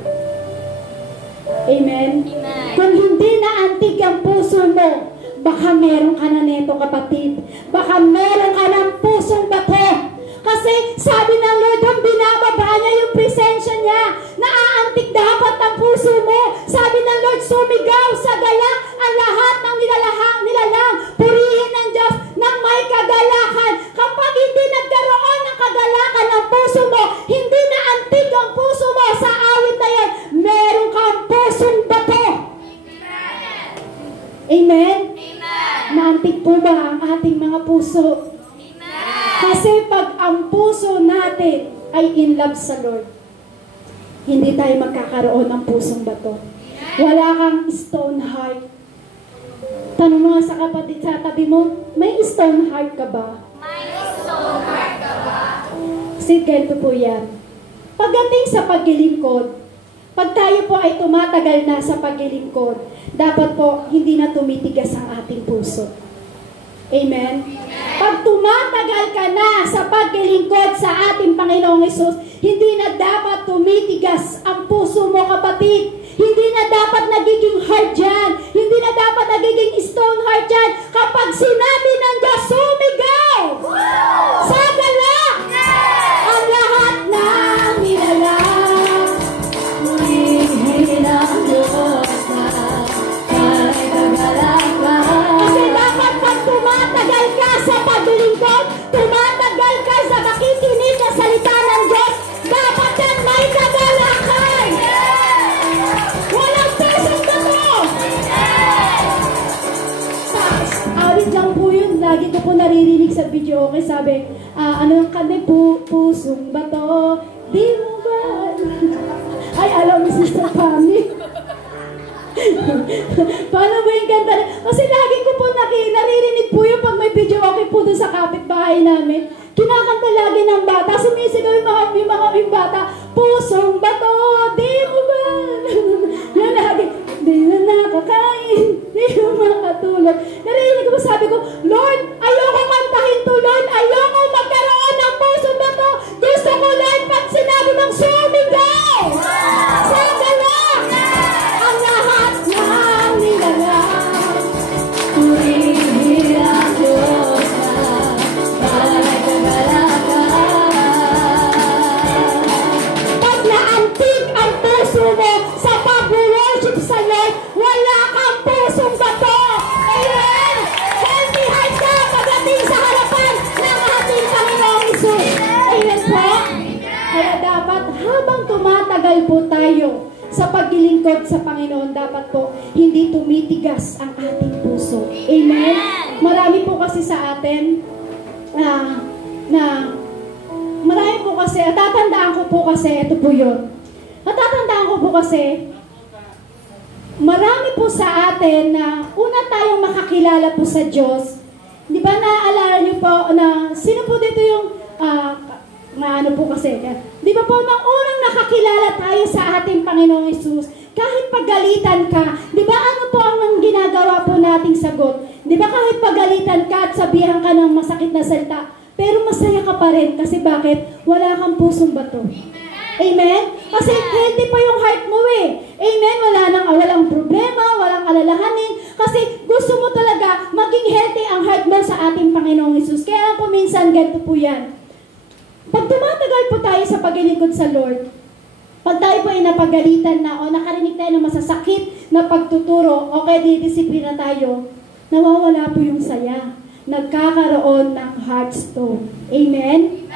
Amen? Amen. Kung hindi naantig ang puso mo, baka meron ka na neto, kapatid. Baka meron ka ng pusong bato. Kasi sabi ng Lord, ang binababa niya yung presensya niya. Naaantig dapat ang puso mo. Sabi ng Lord, sumigaw sa galak ang lahat ng nilalang. Purihin ng Diyos ng may kagalakan. Kapag hindi nagkaroon ng kagalakan ang puso mo, hindi naantig ang puso mo sa awit na yan, meron kang pusong bato. Amen? Amen. Naantig po ba ang ating mga puso? Kasi pag ang puso natin ay in love sa Lord, hindi tayo magkakaroon ng pusong bato. Wala kang stone heart. Tanong mo sa kapatid sa tabi mo, may stone heart ka ba? May stone heart ka ba? Kasi ganito po yan. Pagdating sa paglilingkod, pag tayo po ay tumatagal na sa paglilingkod, dapat po hindi na tumitigas ang ating puso. Amen? Pag tumatagal ka na sa paglilingkod sa ating Panginoong Hesus, hindi na dapat tumitigas ang puso mo, kapatid. Hindi na dapat nagiging hard dyan. Hindi na dapat nagiging stone heart dyan. Kapag sinabi ng Diyos, sumigaw sa galak ang lahat ng nilalang. naririnig sa video, okay, sabi, ano ang kanta, pusong bato, di mo ba? Ay, alam mo, Sister Pami. Paano ba yung ganda? Kasi lagi ko po naririnig po yung pag may video okay po doon sa kapitbahay namin. Kinakanta lagi ng bata. Sumisigaw yung bata, pusong bato, di mo ba? Yan lagi, di na nakakain, di na makatulog. Narinig ko, sabi ko, Lord, ayoko kantahin to, Lord, ayoko magkaroon ng pusong bato. Gusto ko, Lord, pag sinabi ng sumigaw. Saka lang, ang lahat ng nilalang, purihin ang Diyos na balay kagalakan. Pag naantig ang puso mo sa pag-worship sa Lord, wala kang pusong bato. Amen? Healthy heart ka pagdating sa harapan ng ating Panginoong Hesus. Amen po? Kaya dapat habang tumatagal po tayo sa paglilingkod sa Panginoon, dapat po hindi tumitigas ang ating puso. Amen? Marami po kasi sa atin marami po kasi, tatandaan ko po kasi, ito po yun. Natatandaan ko po kasi, marami po sa atin na una tayong makakilala po sa Diyos. Di ba naaalala niyo po na sino po dito yung ano po kasi, di ba po nang unang nakakilala tayo sa ating Panginoong Hesus, kahit pagalitan ka, di ba ano po ang ginagawa po nating sagot? Di ba kahit pagalitan ka at sabihan ka ng masakit na salita, pero masaya ka pa rin kasi bakit? Wala kang pusong bato. Amen? Kasi healthy pa yung heart mo eh. Amen? Walang problema, walang alalahanin. Kasi gusto mo talaga maging healthy ang heart mo sa ating Panginoong Hesus. Kaya po minsan ganito po yan. Pag tumatagal po tayo sa paglilingkod sa Lord, pag tayo po ay napagalitan na o nakarinig tayo ng masasakit na pagtuturo o kaya didisiplina tayo, nawawala po yung saya. Nagkakaroon ng heart stone. Amen?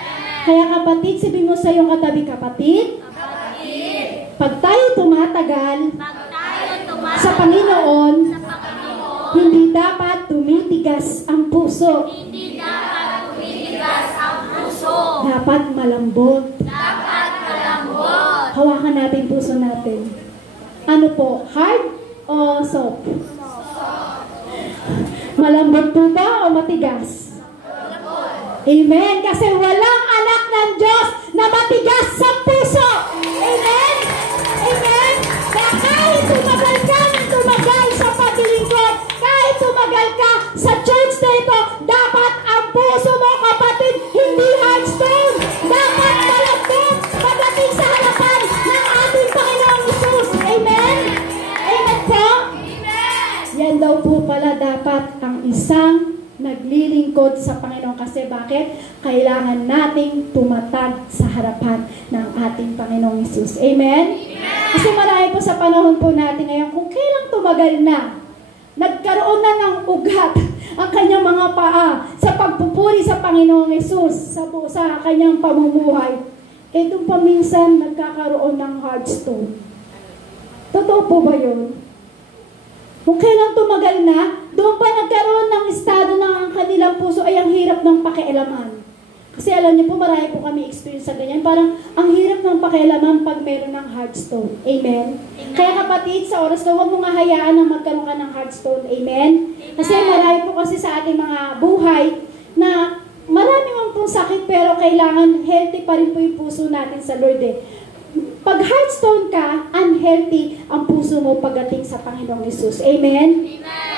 Kaya kapatid, sabihin mo sa iyong katabi, kapatid, pag tayo tumatagal sa Panginoon, hindi dapat tumitigas ang puso. Hindi dapat tumitigas ang puso. Dapat malambot. Dapat malambot. Hawakan natin puso natin. Ano po? Hard o soft? Malambot po ba o matigas? Amen. Kasi walang anak ng Diyos na matigas sa puso. Amen? Amen? Kaya kahit tumagal ka ng tumagal sa paglilingkod, kahit tumagal ka sa church na ito, dapat ang puso mo, kapatid, hindi hard stone. Dapat malambot pagdating sa harapan ng ating Panginoong Hesus. Amen? Amen po? Yan daw po pala dapat ang isang naglilingkod sa Panginoon. Kasi bakit? Kailangan nating tumatag sa harapan ng ating Panginoong Hesus. Amen? Kasi marami po sa panahon po natin ngayon, kung kailang tumagal na, nagkaroon na ng ugat ang kanyang mga paa sa pagpupuri sa Panginoong Hesus, sa kanyang pamumuhay, eh doon pa minsan nagkakaroon ng hard stone. Totoo po ba yun? Kung kailan tumagal na, doon pa nagkaroon ng estado ng ang kanilang puso ay ang hirap ng pakialaman. Kasi alam niyo po, marami po kami experience sa ganyan. Parang ang hirap ng pakialaman pag meron ng heartstone. Amen? Kaya kapatid, sa oras na huwag mo nga hayaan na magkaroon ka ng heartstone. Amen? Kasi marami po kasi sa ating mga buhay na marami man pong sakit pero kailangan healthy pa rin po yung puso natin sa Lord eh. Pag heartstone ka, unhealthy ang puso mo pagdating sa Panginoong Hesus. Amen?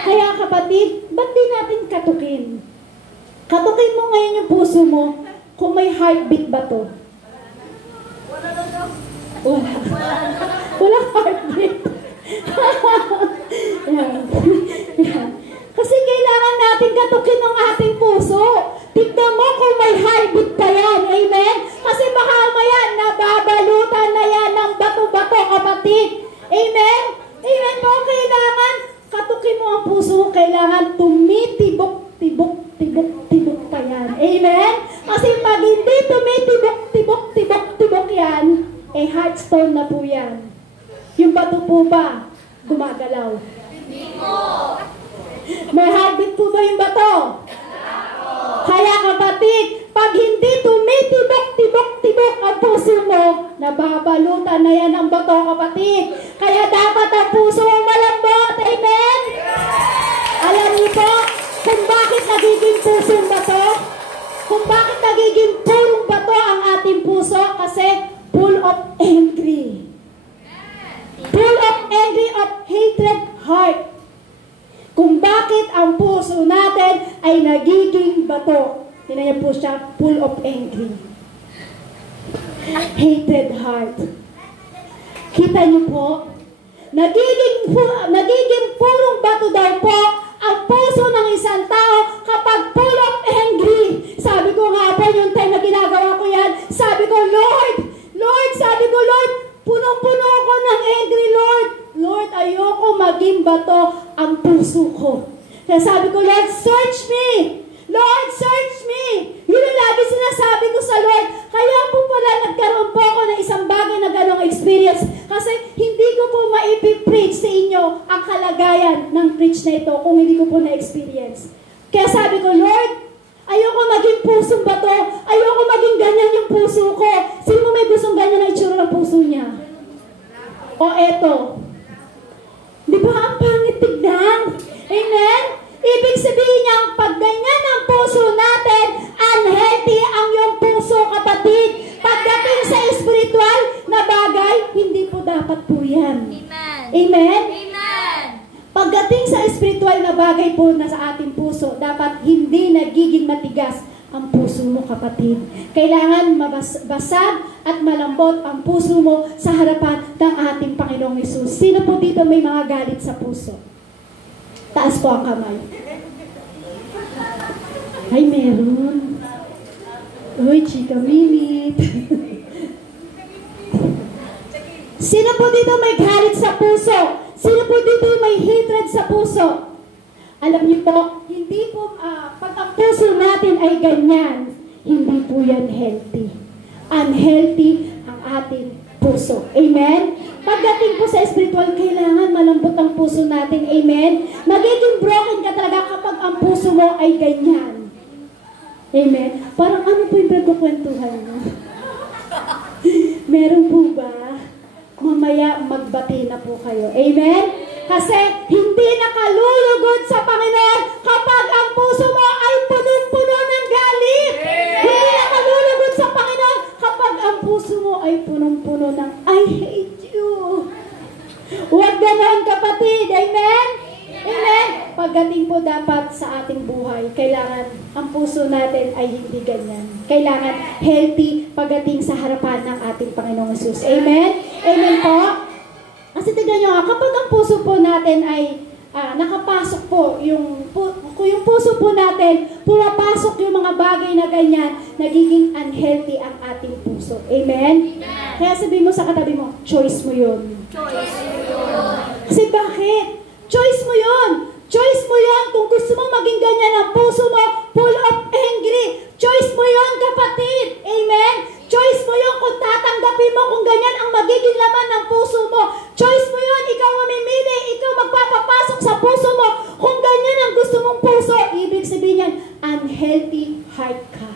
Kaya kapatid, ba't di natin katukin? Katukin mo ngayon yung puso mo kung may heartbeat ba to? Wala. Wala heartbeat. Yan. Kasi kailangan natin katukin ang ating puso. Tignan mo kung may heartbeat pa yan. Amen? Kasi baka maya, nababalutan na yan ng bato-bato, kapatid. Amen? Amen po, kailangan katukin mo ang puso. Kailangan tumitibok, tibok pa yan. Amen? Kasi pag hindi tumitibok yan, eh heartstone na po yan. Yung bato po ba, gumagalaw? Hindi po. May heartbeat po ba yung bato? Kaya kapatid, pag hindi tumitibok-tibok-tibok ang puso mo, nababalutan na yan ng bato, kapatid. Kaya dapat ang puso mo malambot. Amen? Alam niyo po, kung bakit nagiging pusong bato? Kung bakit nagiging purong bato ang ating puso? Kasi full of angry. Full of angry, of hatred heart. Kung bakit ang puso natin ay nagiging bato. Tingnan niyo po siya, full of angry. Hated heart. Kita niyo po, nagiging purong bato daw po ang puso ng isang tao kapag full of angry. Sabi ko nga po, yung time na ginagawa ko yan, sabi ko, Lord, punong-puno ko ng angry, Lord. Lord, ayoko maging bato ang puso ko. Kaya sabi ko, Lord, search me. Lord, search me. Yun ang lagi sinasabi ko sa Lord. Kaya po pala nagkaroon po ako ng isang bagay na ganong experience. Kasi hindi ko po maipipreach sa inyo ang kalagayan ng preach na ito kung hindi ko po na-experience. Kaya sabi ko, Lord, ayoko maging pusong bato. Ayoko maging ganyan yung puso ko. Sino may gustong ganyan na itsura ng puso niya? O eto. Di ba ang pangit tignan? Amen? Ibig sabihin niya, pag ganyan ang puso natin, unhealthy ang iyong puso, kapatid. Pagdating sa spiritual na bagay, hindi po dapat po yan. Amen. Amen? Amen. Pagdating sa spiritual na bagay po na sa ating puso, dapat hindi nagiging matigas ang puso mo, kapatid. Kailangan basag at malambot ang puso mo sa harapan ng ating Panginoong Hesus. Sino po dito may mga galit sa puso? Taas po ang kamay. Ay, meron. Uy, chika minute. Sino po dito may galit sa puso? Sino po dito may hatred sa puso? Alam niyo po, hindi po, pag ang puso natin ay ganyan, hindi po yan healthy. Unhealthy ang ating puso. Amen? Pagdating po sa spiritual, kailangan malambot ang puso natin. Amen? Magiging broken ka talaga kapag ang puso mo ay ganyan. Amen? Parang ano po yung pagkukwentuhan mo? Meron po ba? Mamaya magbati na po kayo. Amen? Kasi hindi nakalulugod sa Panginoon kapag ang puso mo ay punong-puno ng galit. Hindi nakalulugod sa Panginoon kapag ang puso mo ay punong-puno ng I hate you. Huwag ganon, kapatid. Amen? Amen? Pagdating po dapat sa ating buhay, kailangan ang puso natin ay hindi ganyan. Kailangan healthy pagdating sa harapan ng ating Panginoong Hesus. Amen? Amen po? Kasi tignan nyo nga, kapag ang puso po natin ay nakapasok po, yung puso po natin, pumapasok yung mga bagay na ganyan, nagiging unhealthy ang ating puso. Amen? Amen. Kaya sabihin mo sa katabi mo, choice mo yun. Choice mo yun. Kasi bakit? Choice mo yun. Choice mo yun kung gusto mo maging ganyan ang puso mo, full of angry. Choice mo yun, kapatid. Amen? Choice mo yun kung tatanggapin mo kung ganyan ang magiging laman ng puso mo. Choice mo yun, ikaw mamimili, ikaw magpapapasok sa puso mo. Kung ganyan ang gusto mong puso, ibig sabihin yan, unhealthy heart ka.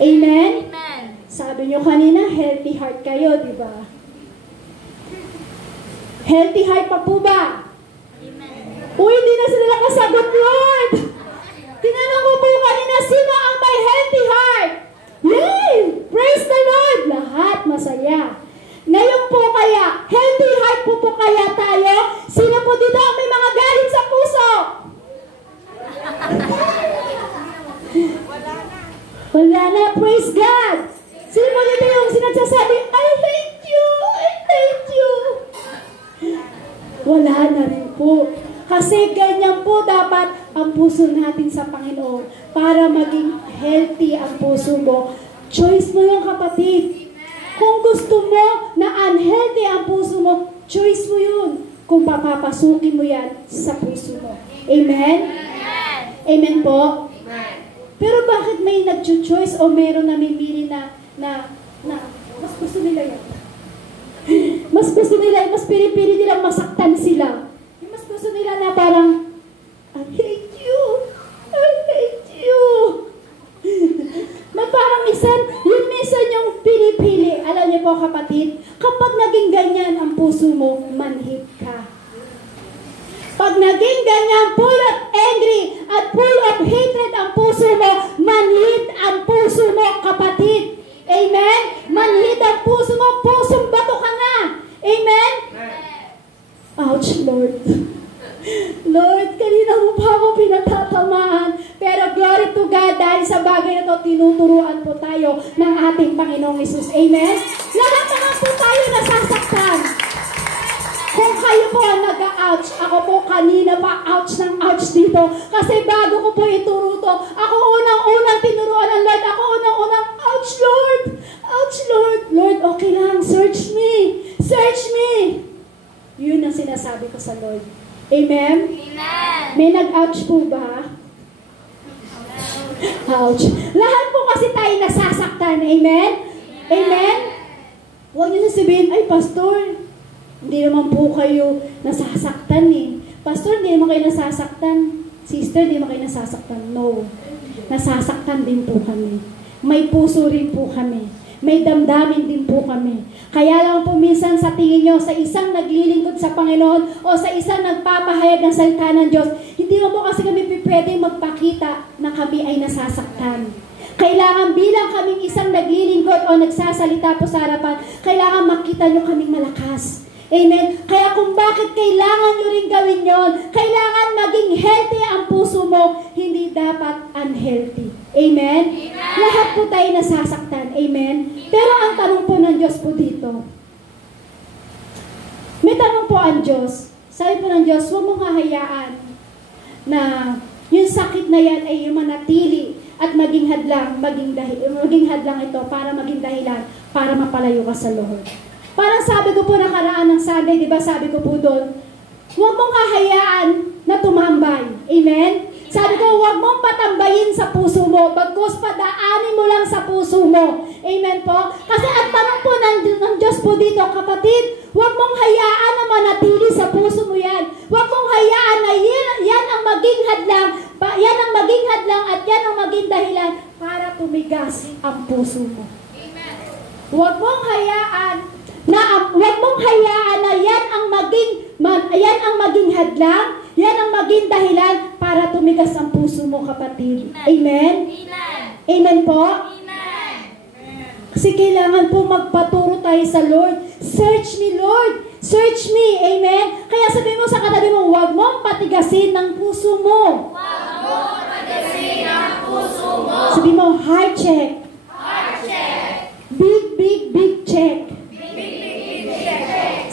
Amen? Amen. Sabi nyo kanina, healthy heart kayo, di ba? Healthy heart pa po ba? Amen. Uy, hindi na sila nakasagot, Lord! Tinanong ko po kanina, sino ang may healthy heart? Yay! Praise the Lord! Lahat masaya. Ngayon po kaya, healthy heart po kaya tayo? Sino po dito ang may mga galit sa puso? Wala na, praise God! Sino po dito yung sinagsasabi, I hate you! I hate you! Wala na rin po. Kasi ganyan po dapat ang puso natin sa Panginoon para maging healthy ang puso mo. Choice mo yung kapatid. Kung gusto mo na unhealthy ang puso mo, choice mo yun. Kung papapasukin mo yan sa puso mo. Amen? Amen. Amen po? Amen. Pero bakit may nag-choice o meron namimili na mas gusto nila yan? Mas gusto nila, mas pili-pili nilang masaktan sila. Mas gusto nila na parang, I hate you. I hate you. po kapatid, kapag naging ganyan ang puso mo, manhid ka. Pag naging ganyan, full of angry at full of hatred ang puso mo, manhid ang puso mo, kapatid. Amen? Manhid ang puso mo, pusong bato ka na. Amen? Ouch, Lord. Lord, kanina mo pa ako pinatatamaan. Pero glory to God, dahil sa bagay na ito, tinuturuan po tayo ng ating Panginoong Hesus. Amen? Lahat naman po tayo nasasaktan. Kung kayo po ang nag-ouch, ako po kanina pa ouch ng ouch dito. Kasi bago ko po ituro to, ako unang-unang tinuruan ng Lord. Ako unang-unang, ouch Lord! Ouch Lord! Lord, okay lang, search me! Search me! Yun ang sinasabi ko sa Lord. Amen? Amen. May nag-ouch po ba? Ouch. Lahat po kasi tayo nasasaktan. Amen? Amen? Huwag niyo sasabihin, ay pastor, hindi naman po kayo nasasaktan eh. Pastor, hindi naman kayo nasasaktan. Sister, hindi naman kayo nasasaktan. No. Nasasaktan din po kami. May puso rin po kami. May damdamin din po kami. Kaya lang po minsan sa tingin nyo, sa isang naglilingkod sa Panginoon o sa isang nagpapahayag ng salita ng Diyos, hindi mo kasi kami pwede magpakita na kami ay nasasaktan. Kailangan bilang kaming isang naglilingkod o nagsasalita po sa harapan, kailangan makita nyo kaming malakas. Amen? Kaya kung bakit kailangan nyo rin gawin yon, kailangan maging healthy ang puso mo, hindi dapat unhealthy. Amen? Amen? Lahat po tayo nasasaktan. Amen? Pero ang tanong po ng Diyos po dito, may tanong po ang Diyos. Sabi po ng Diyos, huwag mong hahayaan na yung sakit na yan ay manatili at maging hadlang ito para maging dahilan para mapalayo ka sa Lord. Parang sabi ko po nakaraan ng Sunday, di ba sabi ko po doon, huwag mong hahayaan na tumambay. Amen? Sabi ko, huwag mong patambayin sa puso mo, bagkus padaanin mo lang sa puso mo. Amen po? Kasi ang tanong po ng Diyos po dito, kapatid, huwag mong hayaan na manatili sa puso mo yan. Huwag mong hayaan na yan ang maging hadlang, yan ang maging hadlang at yan ang maging dahilan para tumigas ang puso mo. Amen. Huwag mong hayaan na yan ang maging hadlang, yan ang maging dahilan para tumigas ang puso mo, kapatid. Amen? Amen. Amen po? Amen. Kasi kailangan po magpaturo tayo sa Lord. Search me, Lord. Search me. Amen? Kaya sabihin mo sa katabi mo, huwag mong patigasin ng puso mo. Huwag mong patigasin ang puso mo. Sabihin mo, heart check. Heart check. Big check.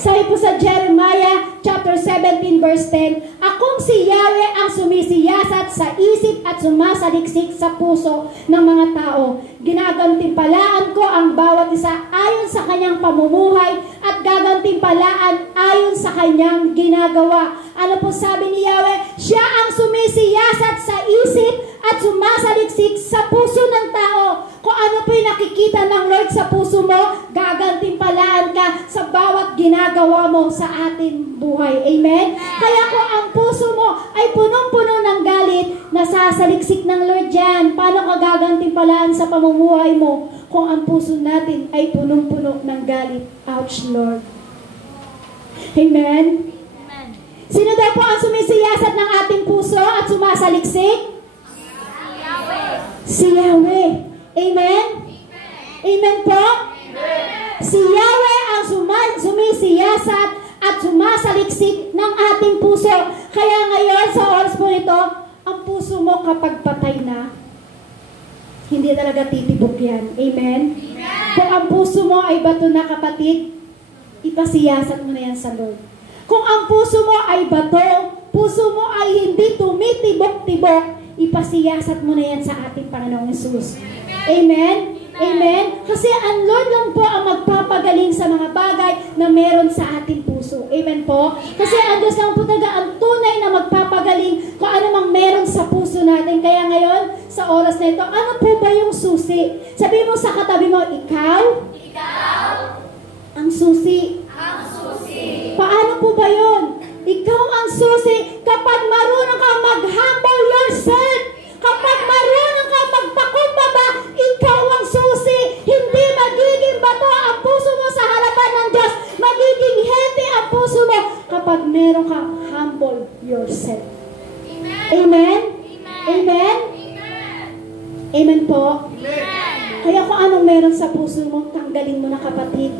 Sabi po sa Jeremiah chapter 17 verse 10, akong si Yahweh ang sumisiyasat sa isip at sumasaliksik sa puso ng mga tao. Ginagantimpalaan ko ang bawat isa ayon sa kanyang pamumuhay at gagantimpalaan ayon sa kanyang ginagawa. Ano po sabi ni Yahweh? Siya ang sumisiyasat sa isip at sumasaliksik sa puso ng tao. Kung ano po yung nakikita ng Lord sa puso mo, gagantimpalaan ka sa bawat ginagawa mo sa ating buhay. Amen? Kaya kung ang puso mo ay punong-puno ng galit, nasasaliksik ng Lord yan. Paano ka gagantimpalaan sa pamumuhay mo kung ang puso natin ay punong-puno ng galit? Ouch, Lord. Amen? Amen. Sino daw po ang sumisiyasat ng ating puso at sumasaliksik? Yahweh. Si Yahweh. Amen? Amen po? Si Yahweh ang sumisiyasat at sumasaliksik ng ating puso. Kaya ngayon, sa oras po nito, ang puso mo kapag patay na, hindi talaga titibok yan. Amen? Kung ang puso mo ay bato na, kapatid, ipasiyasat mo na yan sa Lord. Kung ang puso mo ay bato, puso mo ay hindi tumitibok-tibok, ipasiyasat mo na yan sa ating Panginoong Hesus. Amen? Amen? Kasi ang Lord lang po ang magpapagaling sa mga bagay na meron sa ating puso. Amen po? Kasi ang Diyos lang po talaga ang tunay na magpapagaling kung ano mang meron sa puso natin. Kaya ngayon, sa oras na ito, ano po ba yung susi? Sabihin mo sa katabi mo, ikaw ang susi. Paano po ba yun? Ikaw ang susi kapag marunong kang mag-humble yourself. Kapag marunong kang magpakumbaba, ikaw ang susi. Hindi magiging bato ang puso mo puso mo kapag meron kang humble yourself. Amen? Amen? Amen po? Kaya kung anong meron sa puso mo, tanggalin mo na, kapatid.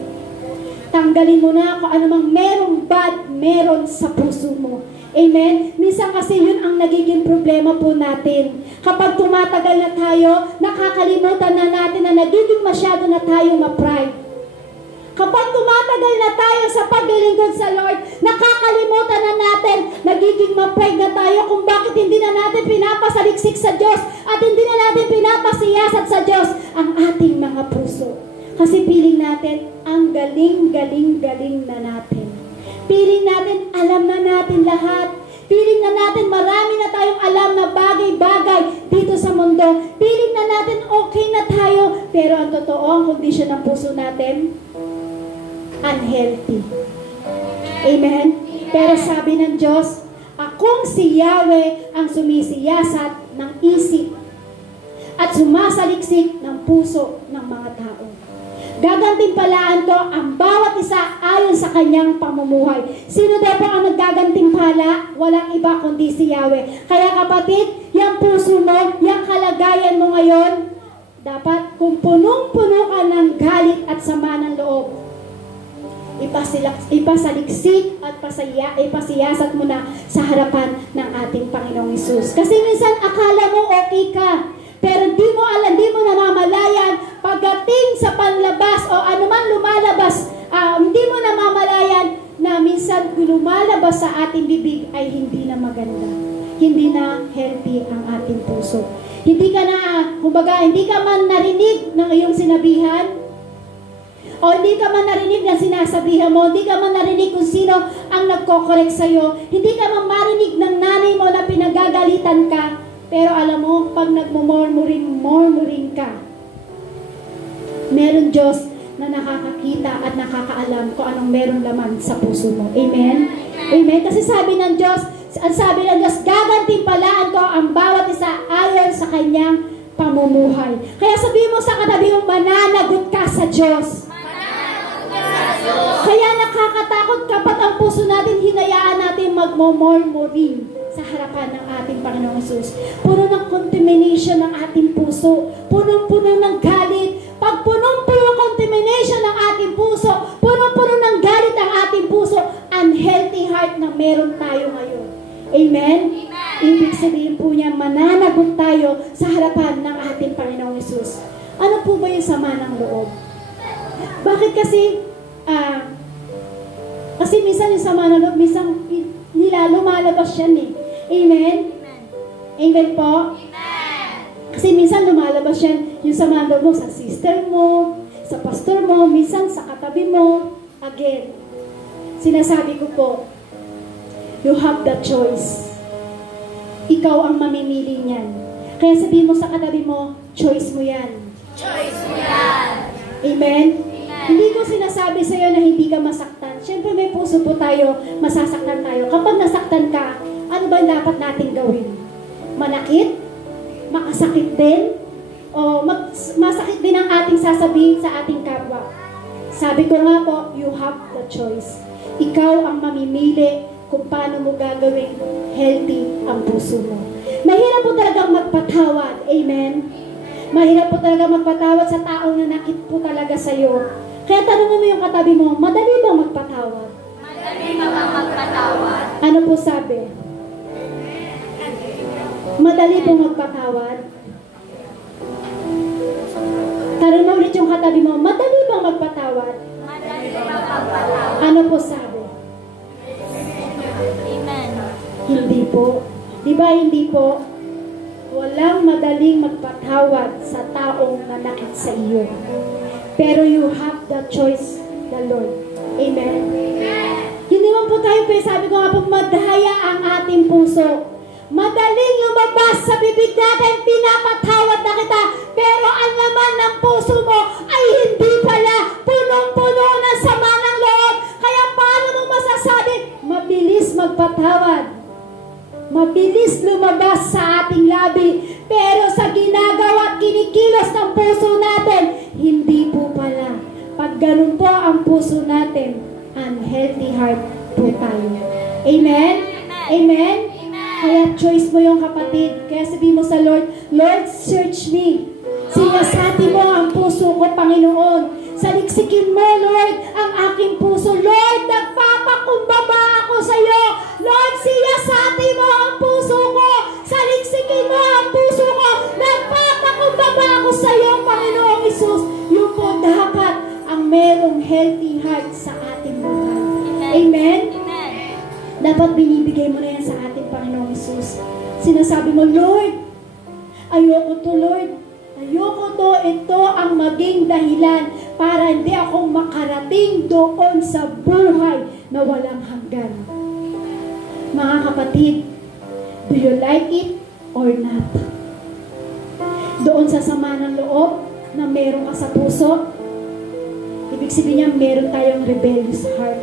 Tanggalin mo na kung anumang merong bad meron sa puso mo. Amen? Minsan kasi yun ang nagiging problema po natin. Kapag tumatagal na tayo, nakakalimutan na natin na nagiging masyado na tayo ma-pride. Kapag tumatagal na tayo sa paglilingkod sa Lord, nakakalimutan na natin, nagiging ma-pride na tayo kung bakit hindi na natin pinapasaliksik sa Diyos at hindi na natin pinapasiyasat sa Diyos ang ating mga puso. Kasi piling natin, ang galing-galing-galing na natin. Piling natin, alam na natin lahat. Piling na natin, marami na tayong alam na bagay-bagay dito sa mundo. Piling na natin, okay na tayo. Pero ang totoo, ang kondisyon ng puso natin, unhealthy. Amen? Pero sabi ng Diyos, akong si Yahweh ang sumisiyasat ng isip at sumasaliksik ng puso ng mga tao. Gagantimpalaan ko ang bawat isa ayon sa kanyang pamumuhay. Sino daw po ang naggagantimpala? Walang iba kundi si Yahweh. Kaya kapatid, yung puso mo, yung kalagayan mo ngayon, dapat kung punong-puno ka ng galit at sama ng loob, ipasaliksik at ipasiyasat mo na sa harapan ng ating Panginoong Hesus. Kasi minsan akala mo okay ka, pero di mo alam, di mo namamalayan, pagdating sa panlabas o anuman lumalabas, hindi mo namamalayan na minsan lumalabas sa ating bibig ay hindi na maganda. Hindi na healthy ang ating puso. Hindi ka na, kumbaga, hindi ka man narinig ng iyong sinabihan, o hindi ka man narinig ng sinasabihan mo, hindi ka man narinig kung sino ang nagko-correct sa'yo, hindi ka man marinig ng nanay mo na pinagagalitan ka, pero alam mo, pag nagmumurmuring ka, meron Diyos na nakakakita at nakakaalam kung anong meron laman sa puso mo. Amen? Amen? Kasi sabi ng Diyos, gagantimpalaan ko ang bawat isa ayon sa kanyang pamumuhay. Kaya sabihin mo sa katabi mo, mananagot ka sa Diyos. Kaya nakakatakot kapag ang puso natin, hinayaan natin magmumurmuring sa harapan ng ating Panginoong Hesus. Puno ng contamination ng ating puso. Punong-puno ng galit. Pag punong-puno contamination ng ating puso, punong-puno ng galit ang ating puso, unhealthy heart na meron tayo ngayon. Amen? Ibig sabihin po niya, mananagot tayo sa harapan ng ating Panginoong Hesus. Ano po ba yung sama ng loob? Bakit kasi, kasi minsan yung sama ng loob, minsan lumalabas yan eh. Amen? Amen po? Kasi minsan lumalabas yan yung sama ng loob mo sa sister mo, sa pastor mo, minsan sa katabi mo. Again, sinasabi ko po, you have the choice. Ikaw ang mamimili niyan. Kaya sabihin mo sa katabi mo, choice mo yan. Choice mo yan. Amen? Hindi ko sinasabi sa iyo na hindi ka masaktan. Siyempre may puso po tayo, masasaktan tayo. Kapag nasaktan ka, ano ba dapat natin gawin? Manakit? Makasakit din? O masakit din ang ating sasabihin sa ating kapwa? Sabi ko nga po, you have the choice. Ikaw ang mamimili kung paano mo gagawin healthy ang puso mo. Mahirap po talagang magpatawad. Amen? Mahirap po talaga magpatawad sa taong nanakit po talaga sa iyo. Kaya tanongin mo yung katabi mo, madali bang magpatawad? Madali ba bang magpatawad? Ano po sabi? Madali bang magpatawad? Tanong mo ulit yung katabi mo, madali bang magpatawad? Madali ba bang magpatawad? Ano po sabi? Amen. Hindi po. Di ba hindi po? Walang madaling magpatawad sa taong nanakit sa iyo. Pero you have the choice, the Lord. Amen? Hindi naman po tayo, pero sabi ko nga po, madaya ang ating puso. Madaling lumabas sa bibig natin, pinapatawad na kita, pero ang laman ng puso mo ay hindi pala, punong-puno ng sama ng loob. Kaya paano mo masasabi, mabilis magpatawad? Mabilis lumabas sa ating labi, pero sa ginagawa at kinikilos ng puso natin, hindi po pala. Pag ganun po ang puso natin, unhealthy heart po tayo. Amen? Amen? Kaya choice mo yung kapatid. Kaya sabihin mo sa Lord, Lord, search me. Sinasati mo ang puso ko, Panginoon. Saliksikin mo, Lord, ang aking puso. Lord, nagpapakumbaba ako sa iyo. Lord, sinasati mo ang puso ko. Saliksikin mo ang puso ko. Nagpapakumbaba ako sa iyo, Panginoong Isus. Yun po dapat ang merong healthy heart sa ating buhay. Amen? Dapat binibigay mo na yan sa ating Panginoong Isus. Sinasabi mo, Lord, ayoko to, Lord. Ayoko to, ito ang maging dahilan para hindi ako makarating doon sa buhay na walang hanggan. Mga kapatid, do you like it or not? Doon sa sama ng loob na meron ka sa puso, ibig sabihin niya meron tayong rebellious heart.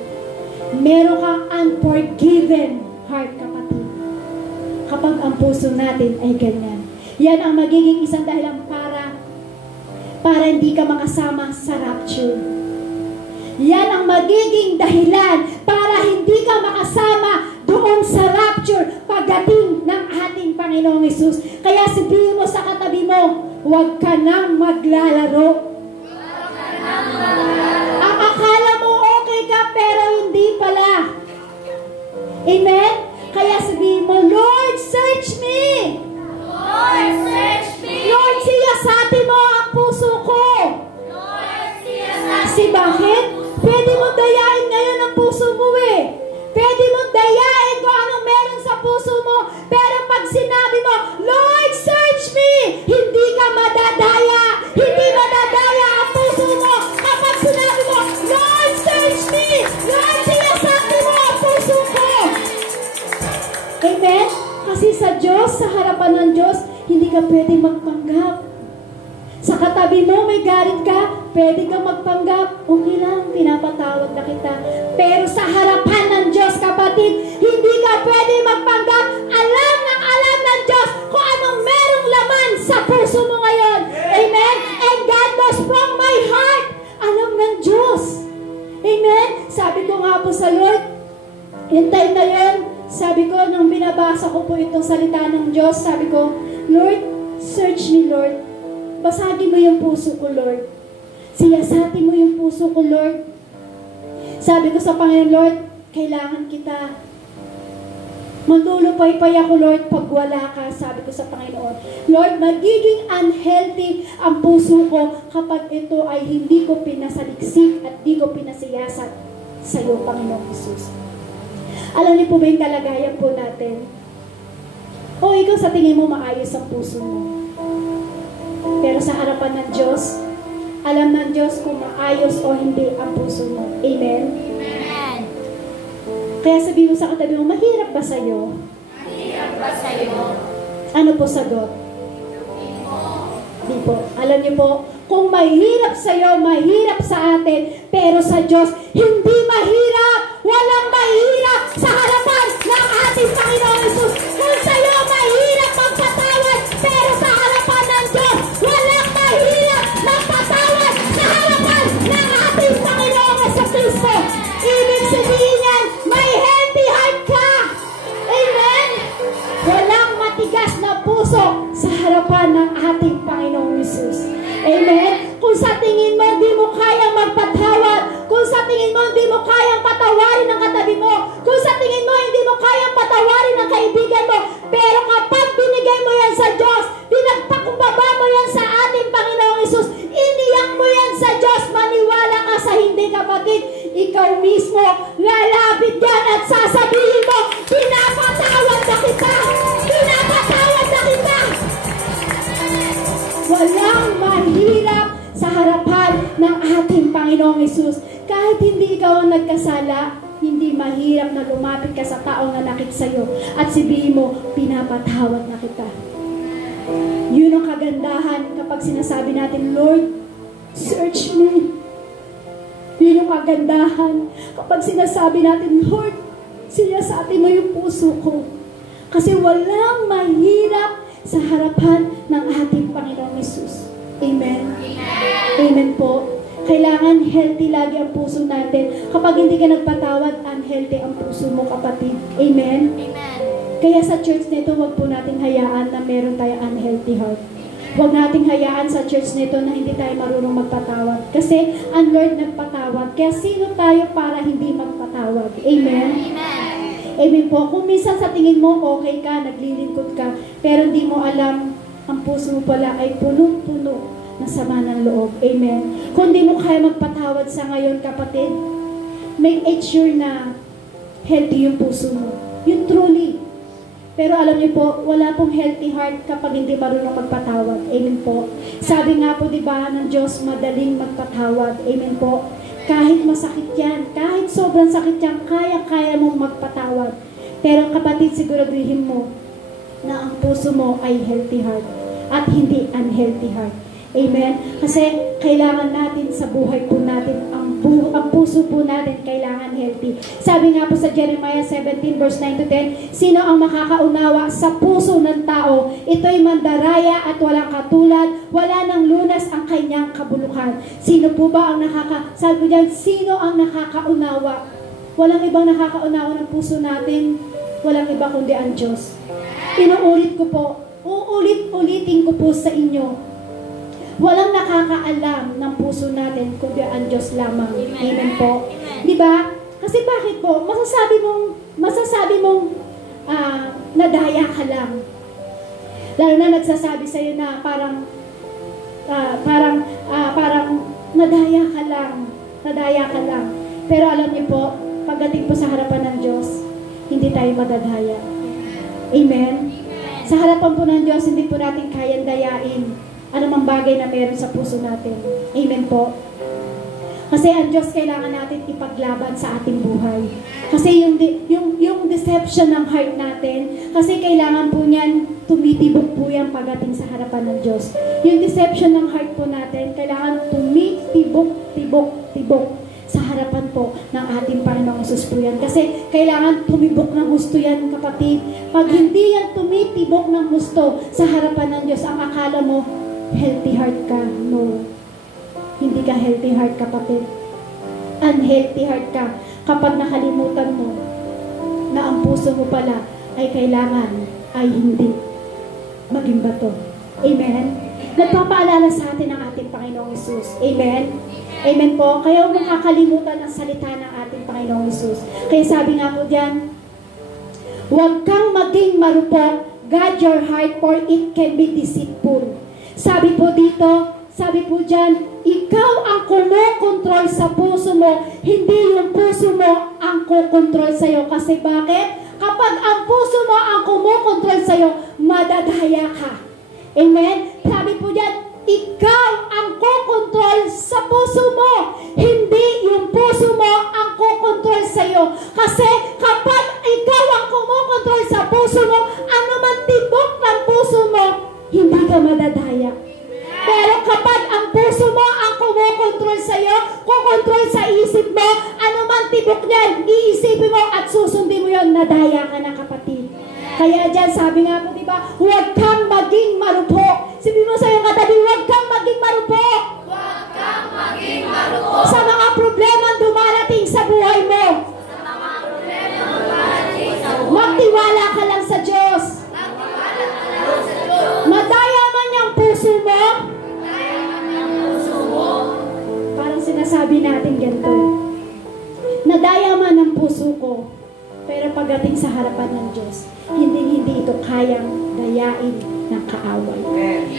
Meron kang unforgiven heart, kapatid. Kapag ang puso natin ay ganyan. Yan ang magiging isang dahilan para hindi ka makasama sa rapture. Yan ang magiging dahilan para hindi ka makasama doon sa rapture pagdating ng ating Panginoong Hesus. Kaya sabihin mo sa katabi mo, huwag ka nang maglalaro. Ang akala mo okay ka pero hindi pala. Amen? Kaya sabihin mo, Lord, search me. Lord, search me. Lord, siyasati mo ang puso ko. Lord, siyasati Kasi bakit? Pwede mo dayain ngayon ang puso mo eh. Pwede mo dayain kung anong meron sa puso mo. Pero pag sinabi mo, Lord, search me, hindi ka madadaya. Hindi madadaya ang puso mo. Kapag sinabi mo, Lord, search me, Lord, siyasati mo ang puso ko. Amen? Kasi sa Diyos, sa harapan ng Diyos, hindi ka pwedeng magpanggap. Sa katabi mo, may galit ka, pwede kang magpanggap. Okay lang, pinapatawad na kita. Pero sa harapan ng Diyos, kapatid, hindi ka pwede magpanggap. Alam ng Diyos kung anong merong laman sa puso mo ngayon. Amen? And God knows from my heart. Alam ng Diyos. Amen? Sabi ko nga po sa Lord, yung time na yun, sabi ko, nung binabasa ko po itong salita ng Diyos, sabi ko, Lord, search me, Lord. Basagin mo yung puso ko, Lord. Siyasati mo yung puso ko, Lord. Sabi ko sa Panginoon, Lord, kailangan kita. Maglulupay-pay ako, Lord, pag wala ka, sabi ko sa Panginoon. Lord, magiging unhealthy ang puso ko kapag ito ay hindi ko pinasaliksik at hindi ko pinasiyasat sa iyo, Panginoon Jesus. Alam niyo po ba yung kalagayan po natin? O ikaw sa tingin mo maayos ang puso mo. Pero sa harapan ng Diyos, alam ng Diyos kung maayos o hindi ang puso mo. Amen? Amen. Kaya sabihin mo sa katabi mo, mahirap ba sa'yo? Mahirap ba sa'yo? Ano po sagot? Di po. Alam niyo po, kung mahirap sa'yo, mahirap sa atin, pero sa Diyos, hindi mahirap. Walang mahirap sa harapan ng ating Panginoon Jesus. Kung sa'yo mahirap magpatawad, pero sa harapan ng Diyos, walang mahirap magpatawad sa harapan ng ating Panginoon Jesucristo. Ibig sabihin yan, may healthy heart ka. Amen? Walang matigas na puso sa harapan ng ating Panginoong Jesus. Amen? Kung sa tingin mo hindi mo kayang magpatawad, kung sa tingin mo hindi mo kayang patawarin ang katabi mo, kung sa tingin mo hindi mo kayang patawarin ang kaibigan mo, pero kapag binigay mo yan sa Diyos, pinagpakumbaba mo yan sa ating Panginoong Hesus, iniyak mo yan sa Diyos, maniwala ka sa hindi, kapatid, ikaw mismo lalapit yan at sasabihin mo, pinapatawad na kita! Pinapatawad na kita! Walang mahirap sa harapan ng ating Panginoong Hesus. Kahit hindi ikaw ang nagkasala, hindi mahirap na lumapit ka sa taong nanakit sa'yo at sabihin mo, pinapatawad na kita. Yun ang kagandahan kapag sinasabi natin, Lord, search me. Yun yung kagandahan kapag sinasabi natin, Lord, siyasati mo yung puso ko. Kasi walang mahirap sa harapan ng ating Panginoong Hesus. Amen? Amen po. Kailangan healthy lagi ang puso natin. Kapag hindi ka nagpatawad, unhealthy ang puso mo, kapatid. Amen? Amen. Kaya sa church nito, wag po nating hayaan na meron tayong unhealthy heart. Huwag nating hayaan sa church nito na hindi tayo marunong magpatawad. Kasi ang Lord nagpatawad. Kaya sino tayo para hindi magpatawad? Amen? Amen. Amen po. Kung minsan sa tingin mo, okay ka, naglilingkod ka, pero hindi mo alam, ang puso mo pala ay punong-puno ng sama ng loob. Amen? Kung di mo kaya magpatawad sa ngayon, kapatid, make it sure na healthy yung puso mo. Yung truly. Pero alam niyo po, wala pong healthy heart kapag hindi marunong magpatawad. Amen po. Sabi nga po, di ba, ng Diyos, madaling magpatawad. Amen po. Kahit masakit yan, kahit sobrang sakit yan, kaya-kaya mong magpatawad. Pero kapatid, siguraduhin mo na ang puso mo ay healthy heart at hindi unhealthy heart. Amen? Kasi kailangan natin sa buhay po natin, ang puso po natin kailangan healthy. Sabi nga po sa Jeremiah 17 verse 9 to 10, sino ang makakaunawa sa puso ng tao? Ito'y mandaraya at walang katulad, wala nang lunas ang kanyang kabuluhan. Sino po ba ang sabi ko dyan, sino ang nakakaunawa? Walang ibang nakakaunawa ng puso natin, walang iba kundi ang Diyos. Inuulit ko po, uulit-ulitin ko po sa inyo, walang nakakaalam ng puso natin kundi ang Diyos lamang. Amen po. Di ba? Kasi bakit po? Masasabi mong nadaya ka lang. Lalo na nagsasabi sa iyo na parang nadaya ka lang. Pero alam niyo po, pagdating po sa harapan ng Diyos, hindi tayo madadaya. Amen? Sa harapan po ng Diyos, hindi po natin kayang dayain anumang bagay na meron sa puso natin. Amen po. Kasi ang Diyos kailangan natin ipaglaban sa ating buhay. Kasi yung deception ng heart natin, kasi kailangan po niyan, tumitibok po yan pagdating sa harapan ng Diyos. Yung deception ng heart po natin, kailangan tumitibok sa harapan po ng ating Panginoong Hesus po yan. Kasi kailangan tumibok ng husto yan, kapatid. Pag hindi yan tumitibok ng husto sa harapan ng Diyos, ang akala mo, healthy heart ka. No. Hindi ka healthy heart, kapatid. Unhealthy heart ka kapag nakalimutan mo na ang puso mo pala ay kailangan ay hindi maging bato. Amen? Nagpapaalala sa atin ang ating Panginoong Hesus. Amen? Amen po. Kaya huwag mong kakalimutan ang salita ng ating Panginoong Hesus. Kaya sabi nga po diyan, huwag kang maging marupok. Guard your heart for it can be deceitful. Sabi po dito, sabi po dyan, ikaw ang kumokontrol sa puso mo, hindi yung puso mo ang kukontrol sa'yo. Kasi bakit? Kapag ang puso mo ang kumokontrol sa'yo, madadaya ka. Amen? Sabi po dyan, ikaw ang kukontrol sa puso mo, hindi yung puso mo ang kukontrol sa'yo. Kasi kapag ikaw ang kumokontrol sa puso mo, ano man tibok ng puso mo, hindi ka madadaya. Pero kapag ang puso mo ang kumokontrol sa'yo, kukontrol sa isip mo, ano man tibok niyan, iisipin mo at susundin mo yun, nadaya ka na, kapatid. Kaya dyan, sabi nga po, diba, huwag kang maging marupok. Sabi mo sa'yo katabi, huwag kang maging marupok. Huwag kang maging marupok. Sa mga problema dumarating sa buhay mo, magtiwala ka lang sa Diyos. Madaya man yung puso mo. Parang sinasabi natin ganito, nadaya man ang puso ko, pero pagdating sa harapan ng Diyos, hindi ito kayang dayain ng kaaway.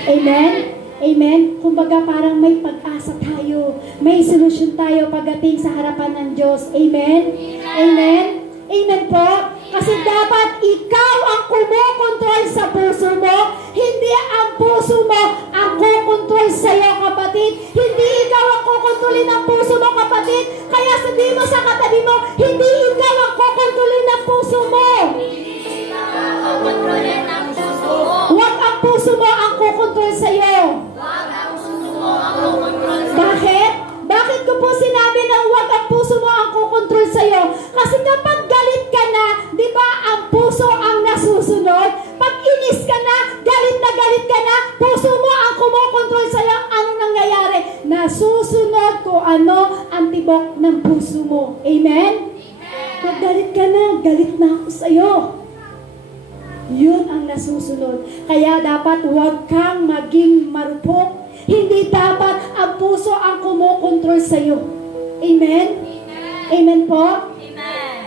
Amen? Amen? Kumbaga parang may pag-asa tayo, may solusyon tayo pagdating sa harapan ng Diyos. Amen? Amen? Amen po? Kasi dapat ikaw ang kumokontrol sa puso mo, hindi ang puso mo ang kukontrol sa iyo, kapatid. Hindi ikaw ang kukontrolin ng puso mo, kapatid. Kaya sabihin mo sa katabi mo, hindi ikaw ang kukontrolin ng puso mo. Huwag ang puso mo ang kukontrol sa iyo. Bakit? Bakit ko po sinabi na huwag ang puso mo ang kukontrol sa iyo? Kasi kapag galit ka na, di ba ang puso ang nasusunod? Pag inis ka na galit ka na, puso mo ang kumokontrol sa iyo. Ano nangyayari? Nasusunod ko galit na ako sa'yo. Yun ang nasusunod. Kaya dapat huwag kang maging marupok. Hindi dapat ang puso ang kumukontrol sa'yo. Amen? Amen po? Amen.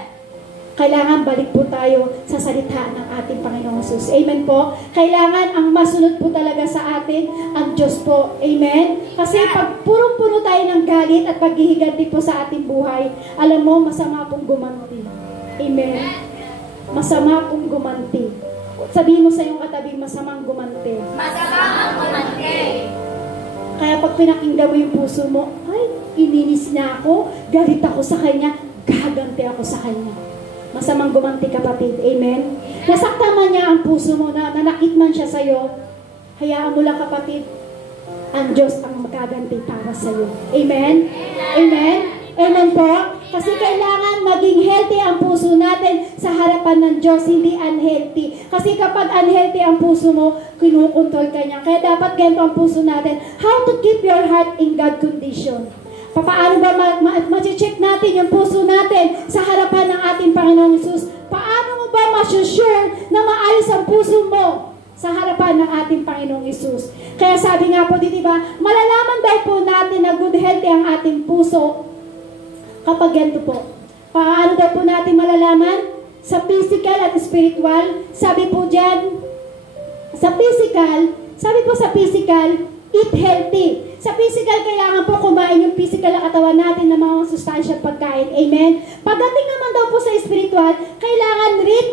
Kailangan balik po tayo sa salita ng ating Panginoong Jesus. Amen po? Kailangan ang masunod po talaga sa atin ang Diyos po. Amen? Kasi pag puro-puro tayo ng galit at paghihiganti po sa ating buhay, alam mo, masama pong gumanti. Amen? Masama pong gumanti. Sabihin mo sa iyong katabi, masamang gumanti. Masamang gumanti. Kaya pag pinakinggan mo yung puso mo, ay, ininis niya ako, galit ako sa kanya, gaganti ako sa kanya. Masamang gumanti, kapatid. Amen? Nasaktan man niya ang puso mo, nanakit man siya sa'yo, hayaan mo lang, kapatid, ang Diyos ang magaganti para sa'yo. Amen? Amen? Amen po? Kasi kailangan maging healthy ang puso natin sa harapan ng Diyos, hindi unhealthy. Kasi kapag unhealthy ang puso mo, kinukontrol ka niya. Kaya dapat ganito ang puso natin. How to keep your heart in God condition. Paano ba ma-check natin yung puso natin sa harapan ng ating Panginoong Jesus? Paano mo ba ma-sure na maayos ang puso mo sa harapan ng ating Panginoong Jesus? Kaya sabi nga po dito, diba, malalaman daw po natin na good healthy ang ating puso kapag ganito po. Paano daw po natin malalaman? Sa physical at spiritual. Sabi po dyan, sa physical, eat healthy. Sa physical, kailangan po kumain yung physical na katawan natin ng mga sustansyang pagkain. Amen? Pagdating naman daw po sa spiritual, kailangan read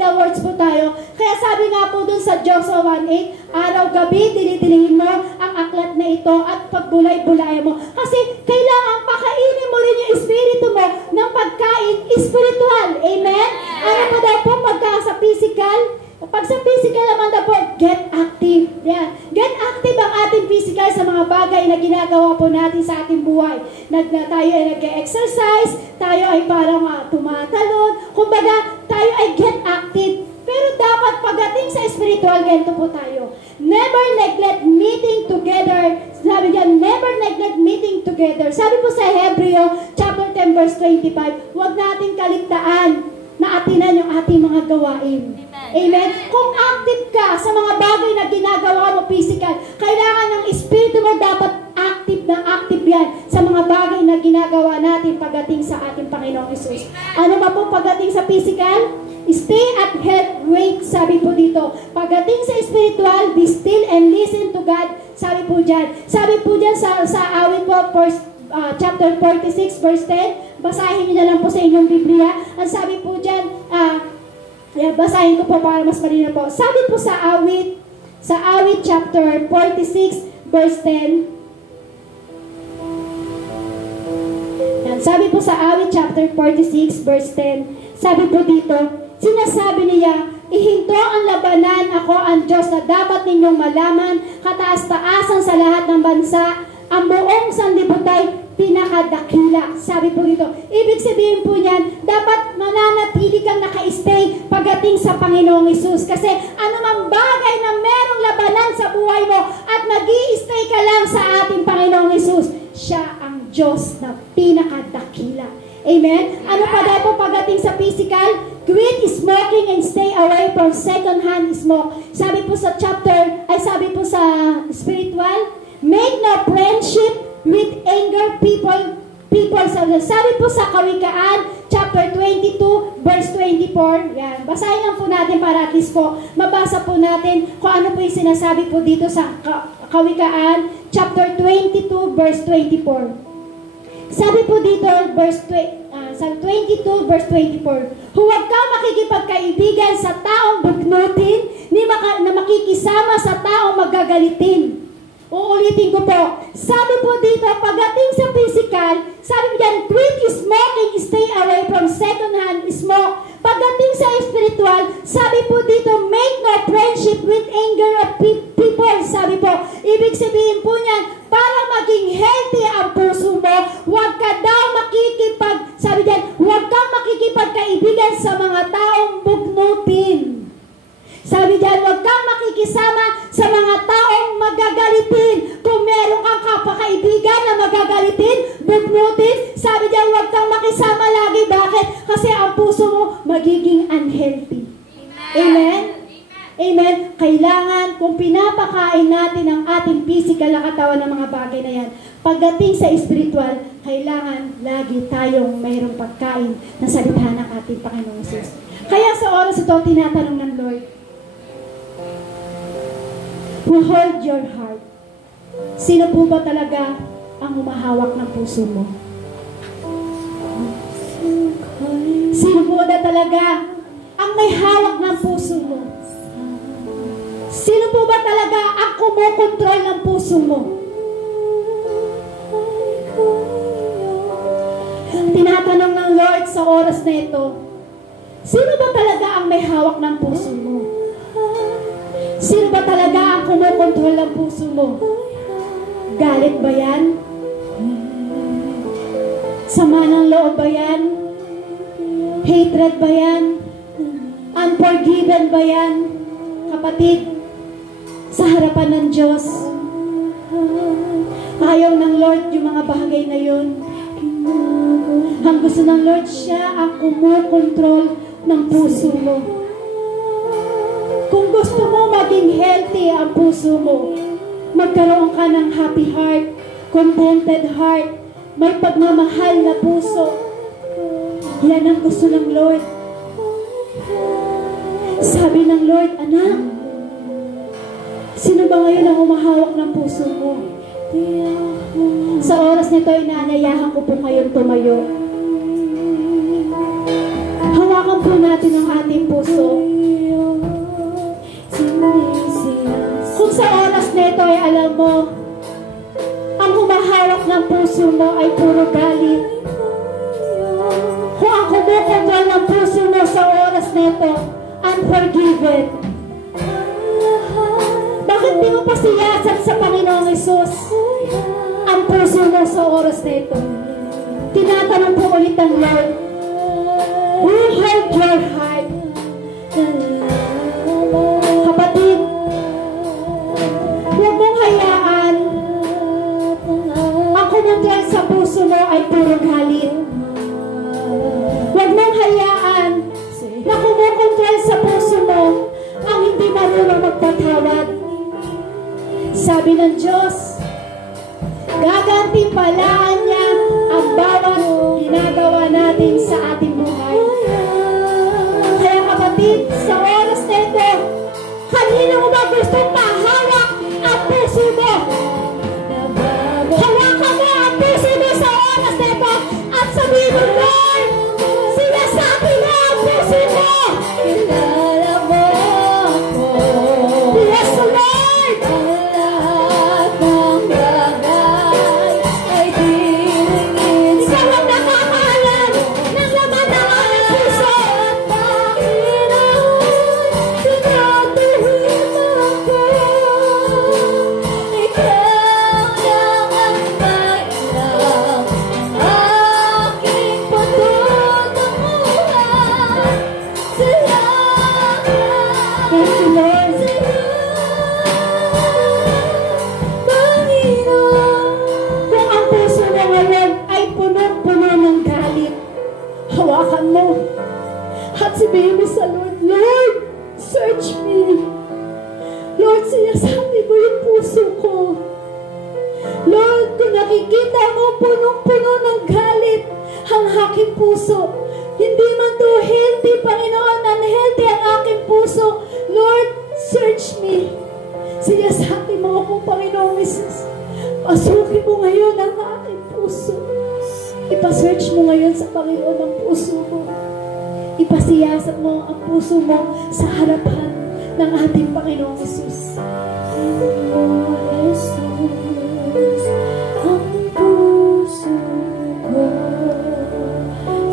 the words po tayo. Kaya sabi nga po dun sa Joshua 1:8, araw-gabi, dinidilihin mo ang aklat na ito at pagbulay-bulay mo. Kasi kailangan pakainin mo rin yung espiritu mo ng pagkain spiritual. Amen? Ano po daw po pagka sa physical? Pag sa physical naman daw po, get active. Yan. Get active ang ating physical sa mga bagay na ginagawa po natin sa ating buhay. Tayo ay nag-exercise, tayo ay parang tumatalon. Kumbaga, tayo ay get active. Pero dapat pagdating sa spiritual, ganito po tayo. Never neglect meeting together. Sabi niya, never neglect meeting together. Sabi po sa Hebreo, chapter 10, verse 25, huwag natin kaligtaan na atinan yung ating mga gawain. Amen? Kung active ka sa mga bagay na ginagawa mo physical, kailangan ng espiritu mo dapat active na active yan sa mga bagay na ginagawa natin pagdating sa ating Panginoong Jesus. Ano ba po pagdating sa physical? Stay at health rate, sabi po dito. Pagdating sa spiritual, be still and listen to God. Sabi po dyan sa awit po, chapter 46, verse 10. Basahin niyo na lang po sa inyong Biblia. Ang sabi po dyan, basahin ko po para mas malinaw po. Sabi po sa awit chapter 46, verse 10. Sabi po sa awit chapter 46, verse 10. Sabi po dito, sinasabi niya, ihinto ang labanan, ako ang Diyos na dapat ninyong malaman, kataas-taasan sa lahat ng bansa, ang buong sanlibutan pinakadakila. Sabi po dito, ibig sabihin po niyan, dapat mananatili kang naka-stay pagdating sa Panginoong Hesus. Kasi anumang bagay na merong labanan sa buhay mo at nag-i-stay ka lang sa ating Panginoong Hesus, siya ang Diyos na pinakadakila. Amen? Ano pa dahil po pagdating sa physical? Quit smoking and stay away from second-hand smoke. Sabi po sa sabi po sa spiritual, make no friendship with anger people. Sabi po sa Kawikaan, chapter 22, verse 24. Yan. Basahin lang po natin para at least po mabasa po natin kung ano po yung sinasabi po dito sa Kawikaan, chapter 22, verse 24. Sabi po dito, sa 22, verse 24, huwag kang makikipagkaibigan sa taong bugnutin, na makikisama sa taong magagalitin. Uulitin ko po. Sabi po dito, pagdating sa physical, sabi po dyan, quit smoking, stay away from second-hand smoke. Pagdating sa spiritual, sabi po dito, make no friendship with anger of people. Sabi po, ibig sabihin po niyan, para maging healthy ang puso mo, huwag ka daw sabi dyan, huwag kang makikipagkaibigan sa mga taong bugnutin. Sabi dyan, huwag kang makikisama sa mga taong magagalitin. Kung meron kang kapakaibigan na magagalitin, bugnutin, sabi dyan, huwag kang makisama lagi. Bakit? Kasi ang magiging unhealthy. Amen? Amen? Kailangan, kung pinapakain natin ang ating physical na katawan ng mga bagay na yan, pagdating sa spiritual, kailangan lagi tayong mayroong pagkain na salita ng ating Panginoong Jesus. Kaya sa oras ito, tinatanong ng Lord, who hold your heart? Sino po ba talaga ang humahawak ng puso mo? Sino po na talaga ang may hawak ng puso mo? Sino po ba talaga ang kumokontrol ng puso mo? Tinatanong ng Lord sa oras na ito, sino ba talaga ang may hawak ng puso mo? Sino ba talaga ang kumokontrol ng puso mo? Galit ba yan? Sama ng loob ba yan? Hatred ba yan? Unforgiven ba yan? Kapatid, sa harapan ng Diyos, ayaw ng Lord yung mga bagay na yun. Ang gusto ng Lord, siya ang kumukontrol ng puso mo. Kung gusto mo maging healthy ang puso mo, magkaroon ka ng happy heart, contented heart, may pagmamahal na puso. Yan ang gusto ng Lord. Sabi ng Lord, anak, sino ba ngayon ang umahawak ng puso mo? Sa oras nito, inaanyayahan ko po kayong tumayo. Hawakan po natin ang ating puso. Kung sa oras nito ay alam mo, ang humahawak ng puso mo ay puro galit. Kung ang kumukontrol ng puso mo sa oras nito, unforgiven. Bakit di mo pasiyasan sa Panginoong Hesus ang puso mo sa oras na ito? Tinatanong po ulit ang Lord, who hold your heart? Kapatid, huwag mong hayaan ang kumontrol sa puso mo ay puro galit. Huwag mong hayaan na kumukontrol sa puso mo ang hindi marunong magpatawad. Sabi ng Diyos, gagantimpalaan niya ang bawat ginagawa natin sa ating buhay. Kaya kapatid, sa oras na ito, kanino mo ba gustong pahawak ang puso mo? Hawakan mo ang puso mo sa oras na ito at sabihin mo, Lord, sinasabi mo ang puso mo. Kilala mo ako. Yes, Lord. Lahat ng bagay ay diringin. Ikaw ang nakakaalam ng laman ng aking puso. Panginoon, tinatuhin ako. Ikaw lang ang mailang aking patutunguhan. Salamat sa'yo, Panginoon. Kung ang puso mo ngayon ay punong-puno ng galit, hawakan mo at sabihin mo sa Lord, Lord, search me. Lord, sinasabi mo yung puso ko. Lord, kung nakikita mo punong-puno ng galit ang aking puso, hindi man to healthy, Panginoon, unhealthy ang aking puso. Lord, search me. Sinasabi mo ako, Panginoong Hesus. Pasukin mo ngayon ang aking puso. Ipasearch mo ngayon sa Panginoon ang puso mo. Ipasiyasat mo ang puso mo sa harapan ng ating Panginoong Hesus. Ang puso ko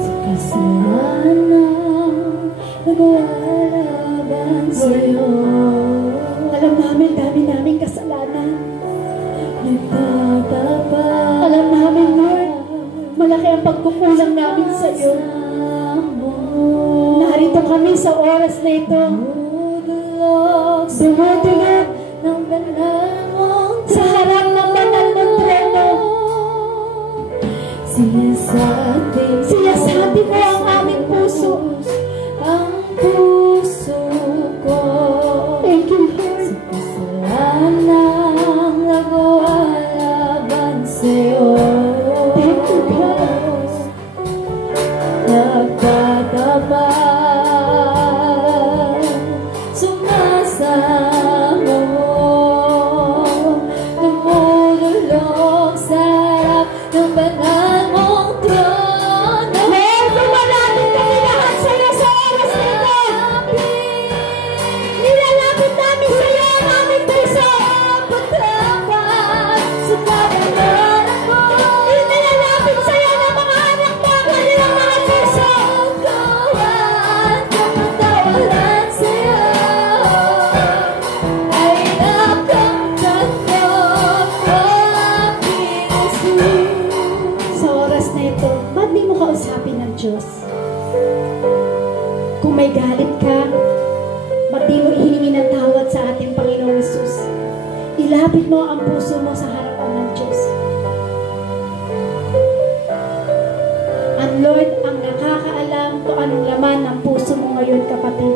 sa kasalanan nagwalaban sa'yo. Alam namin, dami naming kasalanan. Nagtatapat. Alam namin, Lord, malaki ang pagkukulang namin sa'yo. Narito kami sa oras na ito. Dumudulog ng banal mong sa harap ng banal mong trono. Siyasati mo ang aming puso may galit ka, ba't di mo ihiningi ng tawad sa ating Panginoong Hesus? Ilapit mo ang puso mo sa harapan ng Diyos. Ang Lord ang nakakaalam kung anong laman ng puso mo ngayon, kapatid.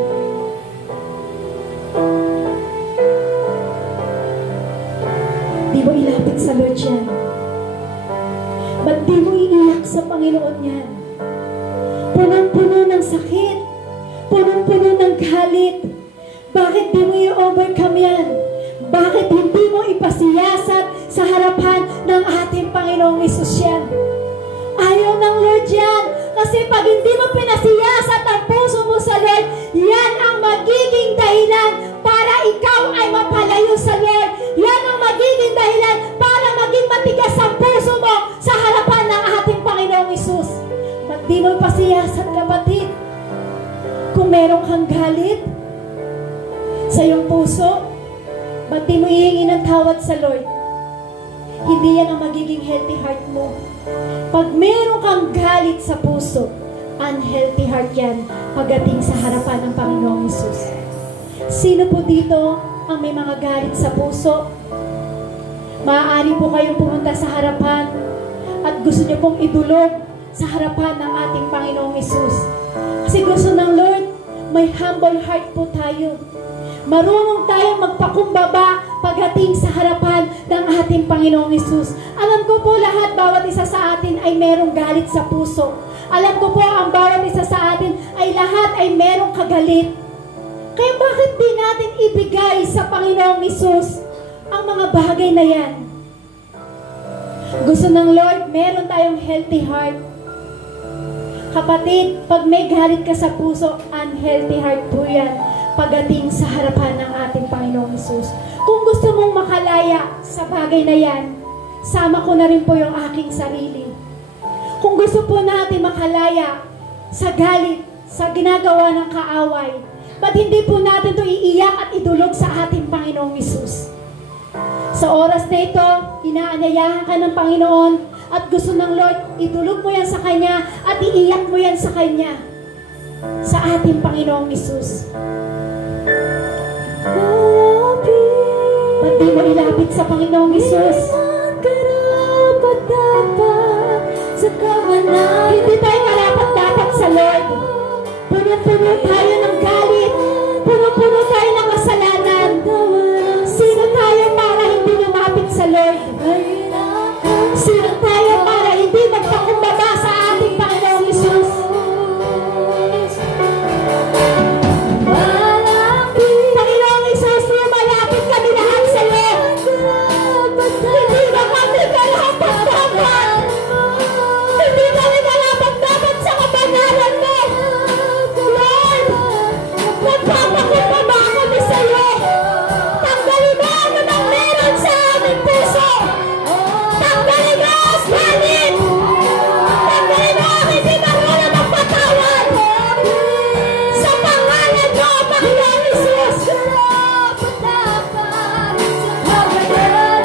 Di mo ilapit sa Lord yan? Ba't di mo iiyak sa Panginoon yan? Punong-puno ng sakit, punong-puno ng galit. Bakit di mo i-overcome yan? Bakit hindi mo ipasiyasat sa harapan ng ating Panginoong Hesus yan? Ayaw ng Lord yan. Kasi pag hindi mo pinasiyasat ang puso mo sa Lord, yan ang magiging dahilan para ikaw ay mapalayo sa Lord. Yan ang magiging dahilan para maging matigas ang puso mo sa harapan ng ating Panginoong Hesus. Ba't di mo ipasiyasat, kapatid? Kung meron kang galit sa iyong puso, ba't di mo hihingi ng tawad sa Lord? Hindi yan ang magiging healthy heart mo. Pag meron kang galit sa puso, unhealthy heart yan pagdating sa harapan ng Panginoong Hesus. Sino po dito ang may mga galit sa puso? Maaari po kayong pumunta sa harapan at gusto niyo pong idulog sa harapan ng ating Panginoong Hesus. Kasi gusto ng Lord, may humble heart po tayo. Marunong tayong magpakumbaba pagdating sa harapan ng ating Panginoong Hesus. Alam ko po lahat, bawat isa sa atin ay merong galit sa puso. Alam ko po ang bawat isa sa atin ay lahat ay merong kagalit. Kaya bakit di natin ibigay sa Panginoong Hesus ang mga bagay na yan? Gusto ng Lord, meron tayong healthy heart. Kapatid, pag may galit ka sa puso, unhealthy heart po yan pagdating sa harapan ng ating Panginoong Hesus. Kung gusto mong makalaya sa bagay na yan, sama ko na rin po yung aking sarili. Kung gusto po natin makalaya sa galit, sa ginagawa ng kaaway, ba't hindi po natin ito iiyak at idulog sa ating Panginoong Hesus? Sa oras na ito, inaanyayahan ka ng Panginoon at gusto ng Lord, idulog mo yan sa Kanya at iiyak mo yan sa Kanya, sa ating Panginoong Hesus. Ba't di mo ilapit sa Panginoong Hesus? Hindi tayo karapat-dapat sa Lord. Puno-puno tayo ng galit. Puno-puno tayo ng kasalanan. Sino tayo para hindi lumapit sa Lord? Sino tayo para hindi magpakumbaba sa ating Panginoong Hesus? Panginoong Hesus, lumalapit kami lahat sa iyo. Hindi ba kami karapat-dapat? Hindi kami karapat-dapat sa kabanalan mo. Lord, nagpapakumbaba kami sa iyo. Tanggalin mo ano nang meron sa aming puso. Tanggalin mo ang galit. Tanggalin mo ang hindi marunong magpatawad. Sa pangalan mo, Panginoong Hesus.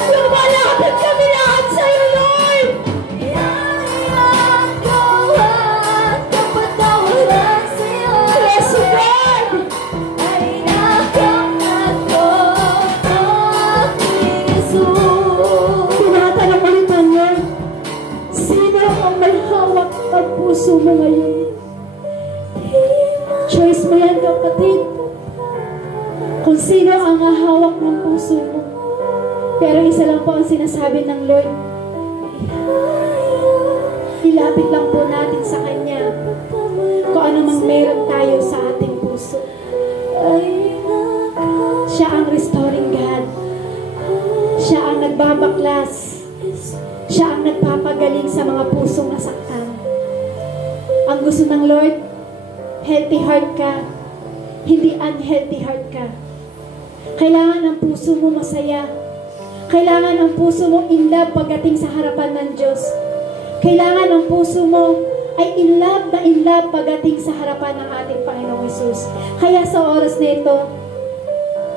Lumalapit kami lahat sa iyo, Lord. Yes, Lord. Tinatanong ulit niyo, sino ang may hawak ng puso mo ngayon? Choice mo yan, kapatid. Kung sino ang hahawak ng puso mo. Pero isa lang po ang sinasabi ng Lord. Ilapit lang po natin sa Kanya kung ano mang meron tayo sa ating puso. Siya ang restoring God. Siya ang nagbabaklas. Siya ang nagpapagaling sa mga pusong nasaktan. Ang gusto ng Lord, healthy heart ka, hindi unhealthy heart ka. Kailangan ang puso mo masaya. Kailangan ang puso mo in love pagdating sa harapan ng Diyos. Kailangan ang puso mo ay in love pagdating sa harapan ng ating Panginoong Hesus. Kaya sa oras na ito,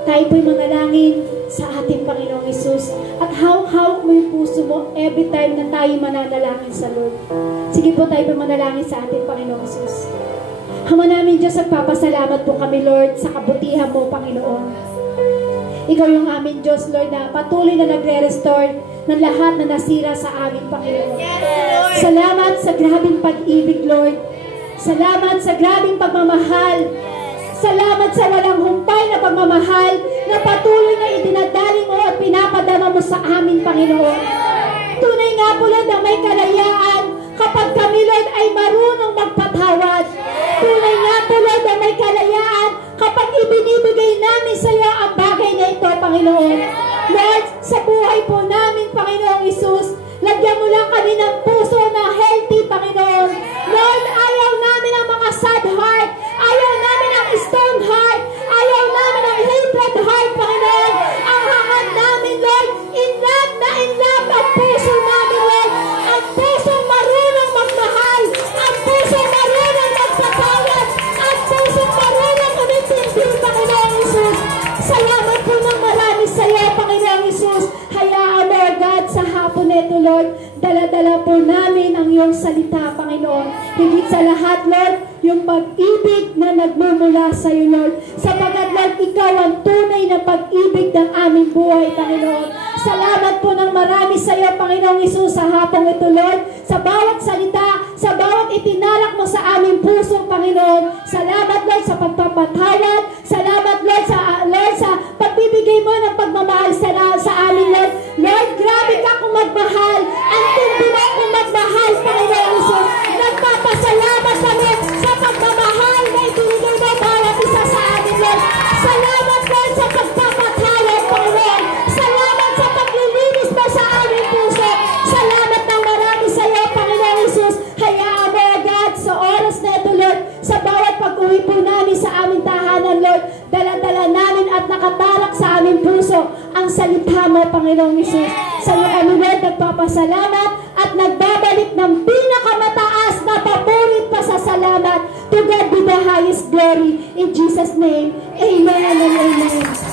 tayo po'y manalangin sa ating Panginoong Hesus. At hawak-hawak mo yung puso mo every time na tayo mananalangin sa Lord. Sige po, tayo po'y manalangin sa ating Panginoong Hesus. Ama namin Diyos, nagpapasalamat po kami, Lord, sa kabutihan mo, Panginoon. Ikaw yung amin, Diyos, Lord, na patuloy na nagre-restore ng lahat na nasira sa amin, Panginoon. Salamat sa grabing pag-ibig, Lord. Salamat sa grabing pagmamahal. Salamat sa walang humpay na pagmamahal na patuloy na idinadali mo at pinapadama mo sa amin, Panginoon. Tunay nga po, Lord, na may kalayaan kapag kami, Lord, ay marunong magpatawad. Tunay nga po, Lord, na may kalayaan kapag ibinibigay namin sa iyo ang bagay na ito, Panginoon. Lord, sa buhay po namin, Panginoong Isus, lagyan mo lang kami ng puso na healthy, Panginoon. Lord, ayaw namin ang mga sad heart. Ayaw namin ang stone heart. Ayaw namin ang hatred heart, Panginoon. Ang hangad namin, Lord, in love ang puso namin, Lord. Ang puso marunong magmahal. Ang puso marunong magpatawad. Ang puso marunong umintindi, Panginoong Isus. Salamat po ng marami sa iyo, Panginoong Isus. Hayaan mo, God, sa hapon nito, Lord, dala-dala po namin ang iyong salita, Panginoon. Higit sa lahat, Lord, yung pag-ibig na nagmumula sa iyo, Lord. Sapagat, Lord, ikaw ang tunay na pag-ibig ng aming buhay, Panginoon. Salamat po ng marami sa iyo, Panginoong Isus, sa hapong ito, Lord. Sa bawat salita, sa bawat itinalak mo sa aming puso, Panginoon. Salamat, Lord, sa pagpapatawad. Salamat, Lord, sa pagbibigay mo ng pagmamahal sa amin, Lord. Lord, grabe ka kung magmahal. Ang tindi mo kung magmahal, Panginoong Isus. Nagpapasalamat kami sa pagmamahal na ibinigay mo bawat isa sa amin, Lord. Salamat, Lord, sa pagpapatawad, Panginoon. Salamat sa paglilinis mo sa aming puso. Salamat ng marami sa iyo, Panginoong Isus. Hayaan mo, God, sa oras na ito, Lord, sa bawat pag-uwi po namin sa aming tahanan, Lord, dala-dala namin at nakatalak sa aming puso ang salita mo, Panginoong Isus. Sa iyo kami, Lord, nagpapasalamat at nagbabalik ng pinakamataas na papurit pa sa salamat. To God be the highest glory. In Jesus' name, amen and amen.